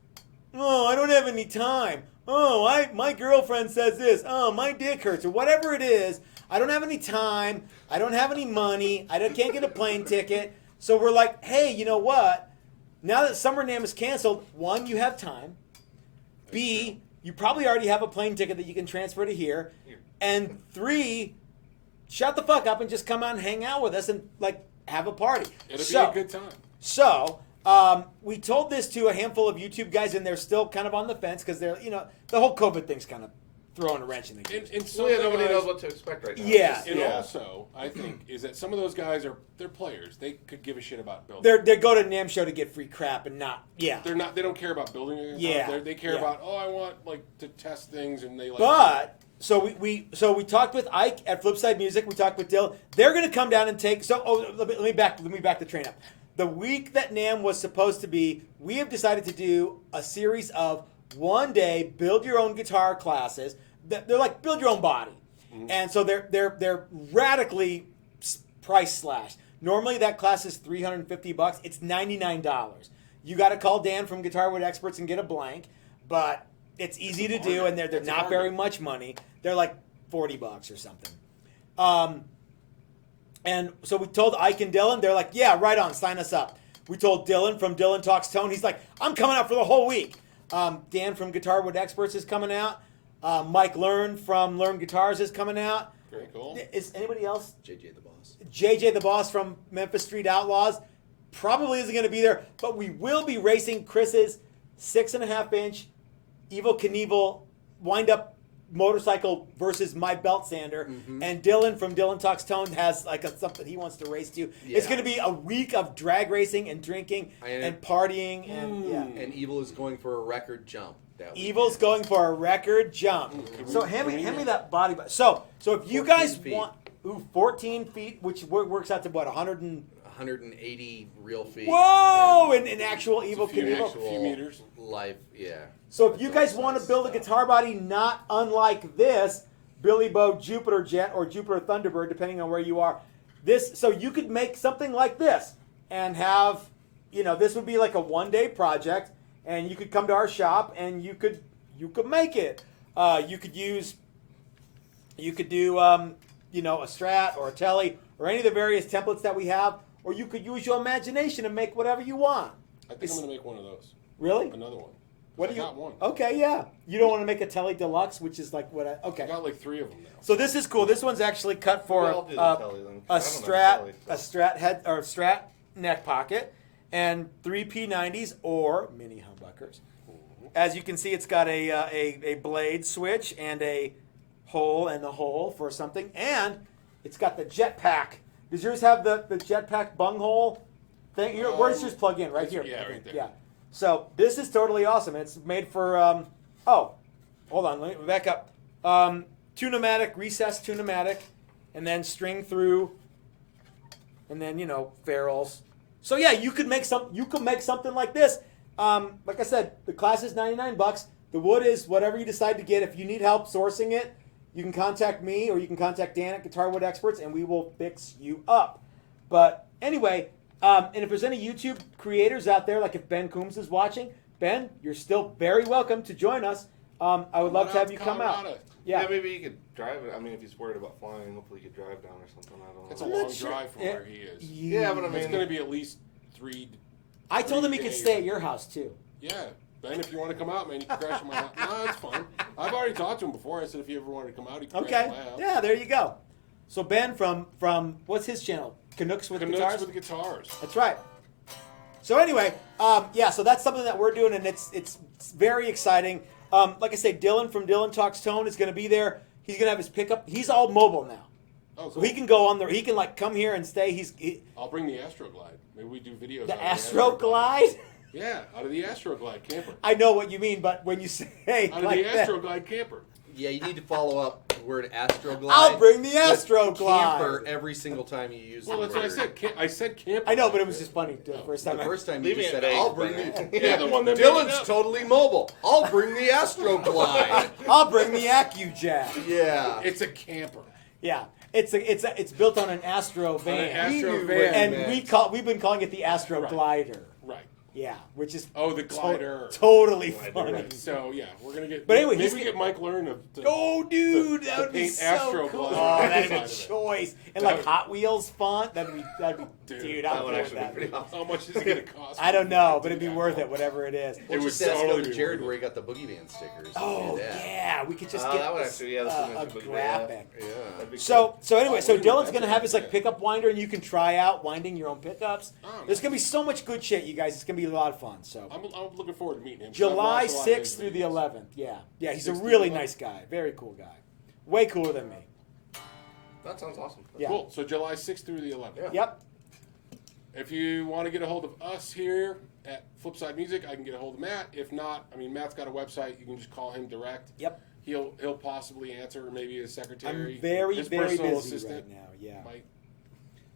oh, I don't have any time. Oh, my girlfriend says this. Oh, my dick hurts, or whatever it is. I don't have any time. I don't have any money. Can't get a plane ticket. So we're like, hey, you know what? Now that Summer NAMM is canceled, one, you have time. B, you probably already have a plane ticket that you can transfer to here. And three, shut the fuck up and just come out and hang out with us and like have a party. it'll So- be a good time. So, we told this to a handful of YouTube guys, and they're still kind of on the fence because they're, the whole COVID thing's kind of throwing a wrench in the gears. And So yeah, some of the nobody guys- knows what to expect right now. Yeah. And also, I think is that some of those guys they're players. They could give a shit about building. They go to NAMM show to get free crap and not, yeah. They're not. They don't care about building. A guitar. Yeah, They care yeah. about. Oh, I want like to test things, and they like. But so we talked with Ike at Flipside Music. We talked with Dill. They're going to come down and take. So let me back the train up. The week that NAMM was supposed to be, we have decided to do a series of one day build your own guitar classes. They're like build your own body, and so they're radically price slashed. Normally that class is $350. It's $99. You got to call Dan from Guitar Wood Experts and get a blank, but it's easy to do, and they're That's a not bargain. very much money. They're like $40 or something. And so we told Ike and Dylan, they're like, yeah, right on, sign us up. We told Dylan from Dylan Talks Tone, he's like, I'm coming out for the whole week. Dan from Guitar Wood Experts is coming out. Mike Learn from Learn Guitars is coming out. Very cool. Is anybody else? JJ the boss. JJ the Boss from Memphis Street Outlaws. probably isn't going to be there, but we will be racing Chris's 6.5-inch Evel Knievel wind-up motorcycle versus my belt sander, and Dylan from Dylan Talks Tone has like something he wants to race to. Yeah. It's going to be a week of drag racing and drinking and partying, and And Evil is going for a record jump. Evil's going for a record jump. So hand me that body. So if you guys feet. want 14 feet, which works out to what 180 real feet. Whoa! In actual Evel Knievel. few meters. Life, yeah. So if you guys want to build a guitar body not unlike this Billy Bow Jupiter Jet or Jupiter Thunderbird, depending on where you are, so you could make something like this and have, this would be like a one-day project, and you could come to our shop and you could make it. You could do a Strat or a Telly or any of the various templates that we have, or you could use your imagination and make whatever you want. I think I'm gonna make one of those. Really? Another one. What I do you? got one. Okay, yeah. You don't want to make a Telly Deluxe, which is like what? I Okay. got like 3 of them now. So this is cool. This one's actually cut for I'll do the Telly then, 'cause a I don't have a Strat head or Strat neck pocket, and 3 P90s or mini humbuckers. As you can see, it's got a blade switch and a hole in the hole for something, and it's got the jetpack. Does yours have the jetpack bunghole thing? Where's yours plug in? Right here. yeah, I right think. there. Yeah. So this is totally awesome. It's made for hold on, let me back up. Tune-o-matic, recessed tune-o-matic, and then string through, and then ferrules. So yeah, you could make something like this. Like I said, the class is $99. The wood is whatever you decide to get. If you need help sourcing it, you can contact me or you can contact Dan at Guitar Wood Experts, and we will fix you up. But anyway, and if there's any YouTube creators out there, like if Ben Coombs is watching, Ben, you're still very welcome to join us. I would love to have you come out. Colorado. Yeah, Yeah. maybe you could drive it. I mean, if he's worried about flying, hopefully you could drive down or something. I don't know. It's a I'm long not sure. drive from where he is. Yeah, but I mean, It's going to be at least 3. I told him he could days. stay at your house too. Yeah, Ben, if you want to come out, man, you can crash at my house. No, it's fine. I've already talked to him before. I said if you ever wanted to come out, he could crash Okay. at my house. Yeah, there you go. So Ben from what's his channel? Canucks with Canucks Guitars. with guitars. That's right. So anyway, so that's something that we're doing, and it's very exciting. Like I say, Dylan from Dylan Talks Tone is going to be there. He's going to have his pickup. He's all mobile now, Oh, so cool. he can go on there. He can come here and stay. I'll bring the Astroglide. Maybe we do videos. The on Astroglide. Yeah, out of the Astroglide camper. I know what you mean, but when you say Out of like the that, Astroglide camper. Yeah, you need to follow up the word Astroglide. I'll bring the with Astroglide. Camper every single time you use Well, the that's what I word. said. I said camper. I know, but it was just funny the first time. The I- first time you Leave just me said, an egg, I'll bring Ben. the... Yeah, the one that made it Dylan's up. totally mobile. I'll bring the Astroglide. I'll bring the F.A.Q Jack. Yeah. It's a camper. Yeah, it's built on an Astro van, Astro knew van. and we've been calling it the Astro Right. Glider. Right. Yeah, which is Oh, the glider. totally Glider, funny. Right. So yeah, we're gonna get. But anyway, maybe he's we get- get Mike Learn to. Oh, dude, to that would be paint so Astro cool. Glider Oh, on the that'd be side of it. choice. And That like would- Hot Wheels font, that'd be dude. I'm that would cool with actually be that. pretty awesome. How much is it gonna cost? I don't know, but it'd be Yeah. worth it, whatever it is. We'll It just would ask totally over be Jared worth it. where he got the Boogie Man stickers. Oh Do that. yeah, we could just Oh, get that would this, actually, yeah, that's a a good graphic. Yeah. That'd be So anyway, Oh, so wait a minute, Dylan's that's gonna a have good his like idea. pickup winder, and you can try out winding your own pickups. Oh, There's nice. gonna be so much good shit, you guys. It's gonna be a lot of fun. So I'm looking forward to meeting him. 'cause I've July watched a lot of his 6th through the videos. 11th. Yeah, he's a 6th through really the nice guy, very cool guy, way cooler than me. That sounds awesome. Yeah. Cool. So July 6th through the 11th. Yeah. Yep. If you want to get a hold of us here at Flipside Music, I can get a hold of Matt. If not, I mean, Matt's got a website. You can just call him direct. Yep. He'll possibly answer, or maybe his secretary. I'm very his very personal busy assistant. right now. Yeah. Mike.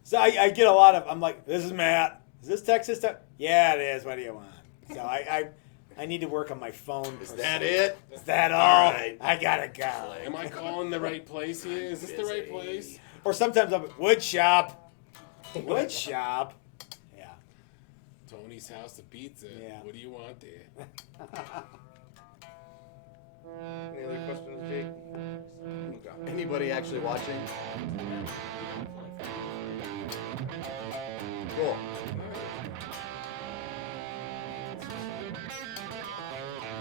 So I get a lot of. I'm like, this is Matt. Is this Texas stuff? Yeah, it is. What do you want? So I need to work on my phone. Is that it? Is that all? right. I gotta go. Am I calling the right place here? Is this the right place? Or sometimes I'm wood shop. Wood shop. Yeah. Tony's House of Pizza. Yeah. What do you want there? Any other questions, Jake? Okay. Anybody actually watching? Cool.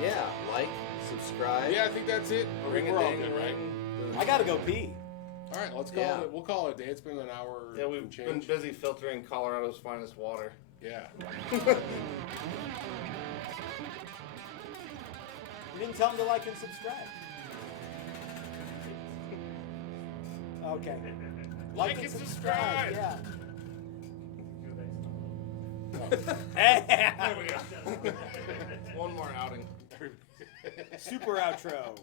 Yeah, like, subscribe. Yeah, I think that's it. I think Ring a we're all ding good, right? I gotta go pee. All right, let's call Yeah. it. We'll call it a day. It's been an hour. Yeah, we've and been change. busy filtering Colorado's finest water. Yeah. You didn't tell them to like and subscribe. Okay. Like and subscribe. Yeah. Go back. Hey. There we go. One more outing. Super outro.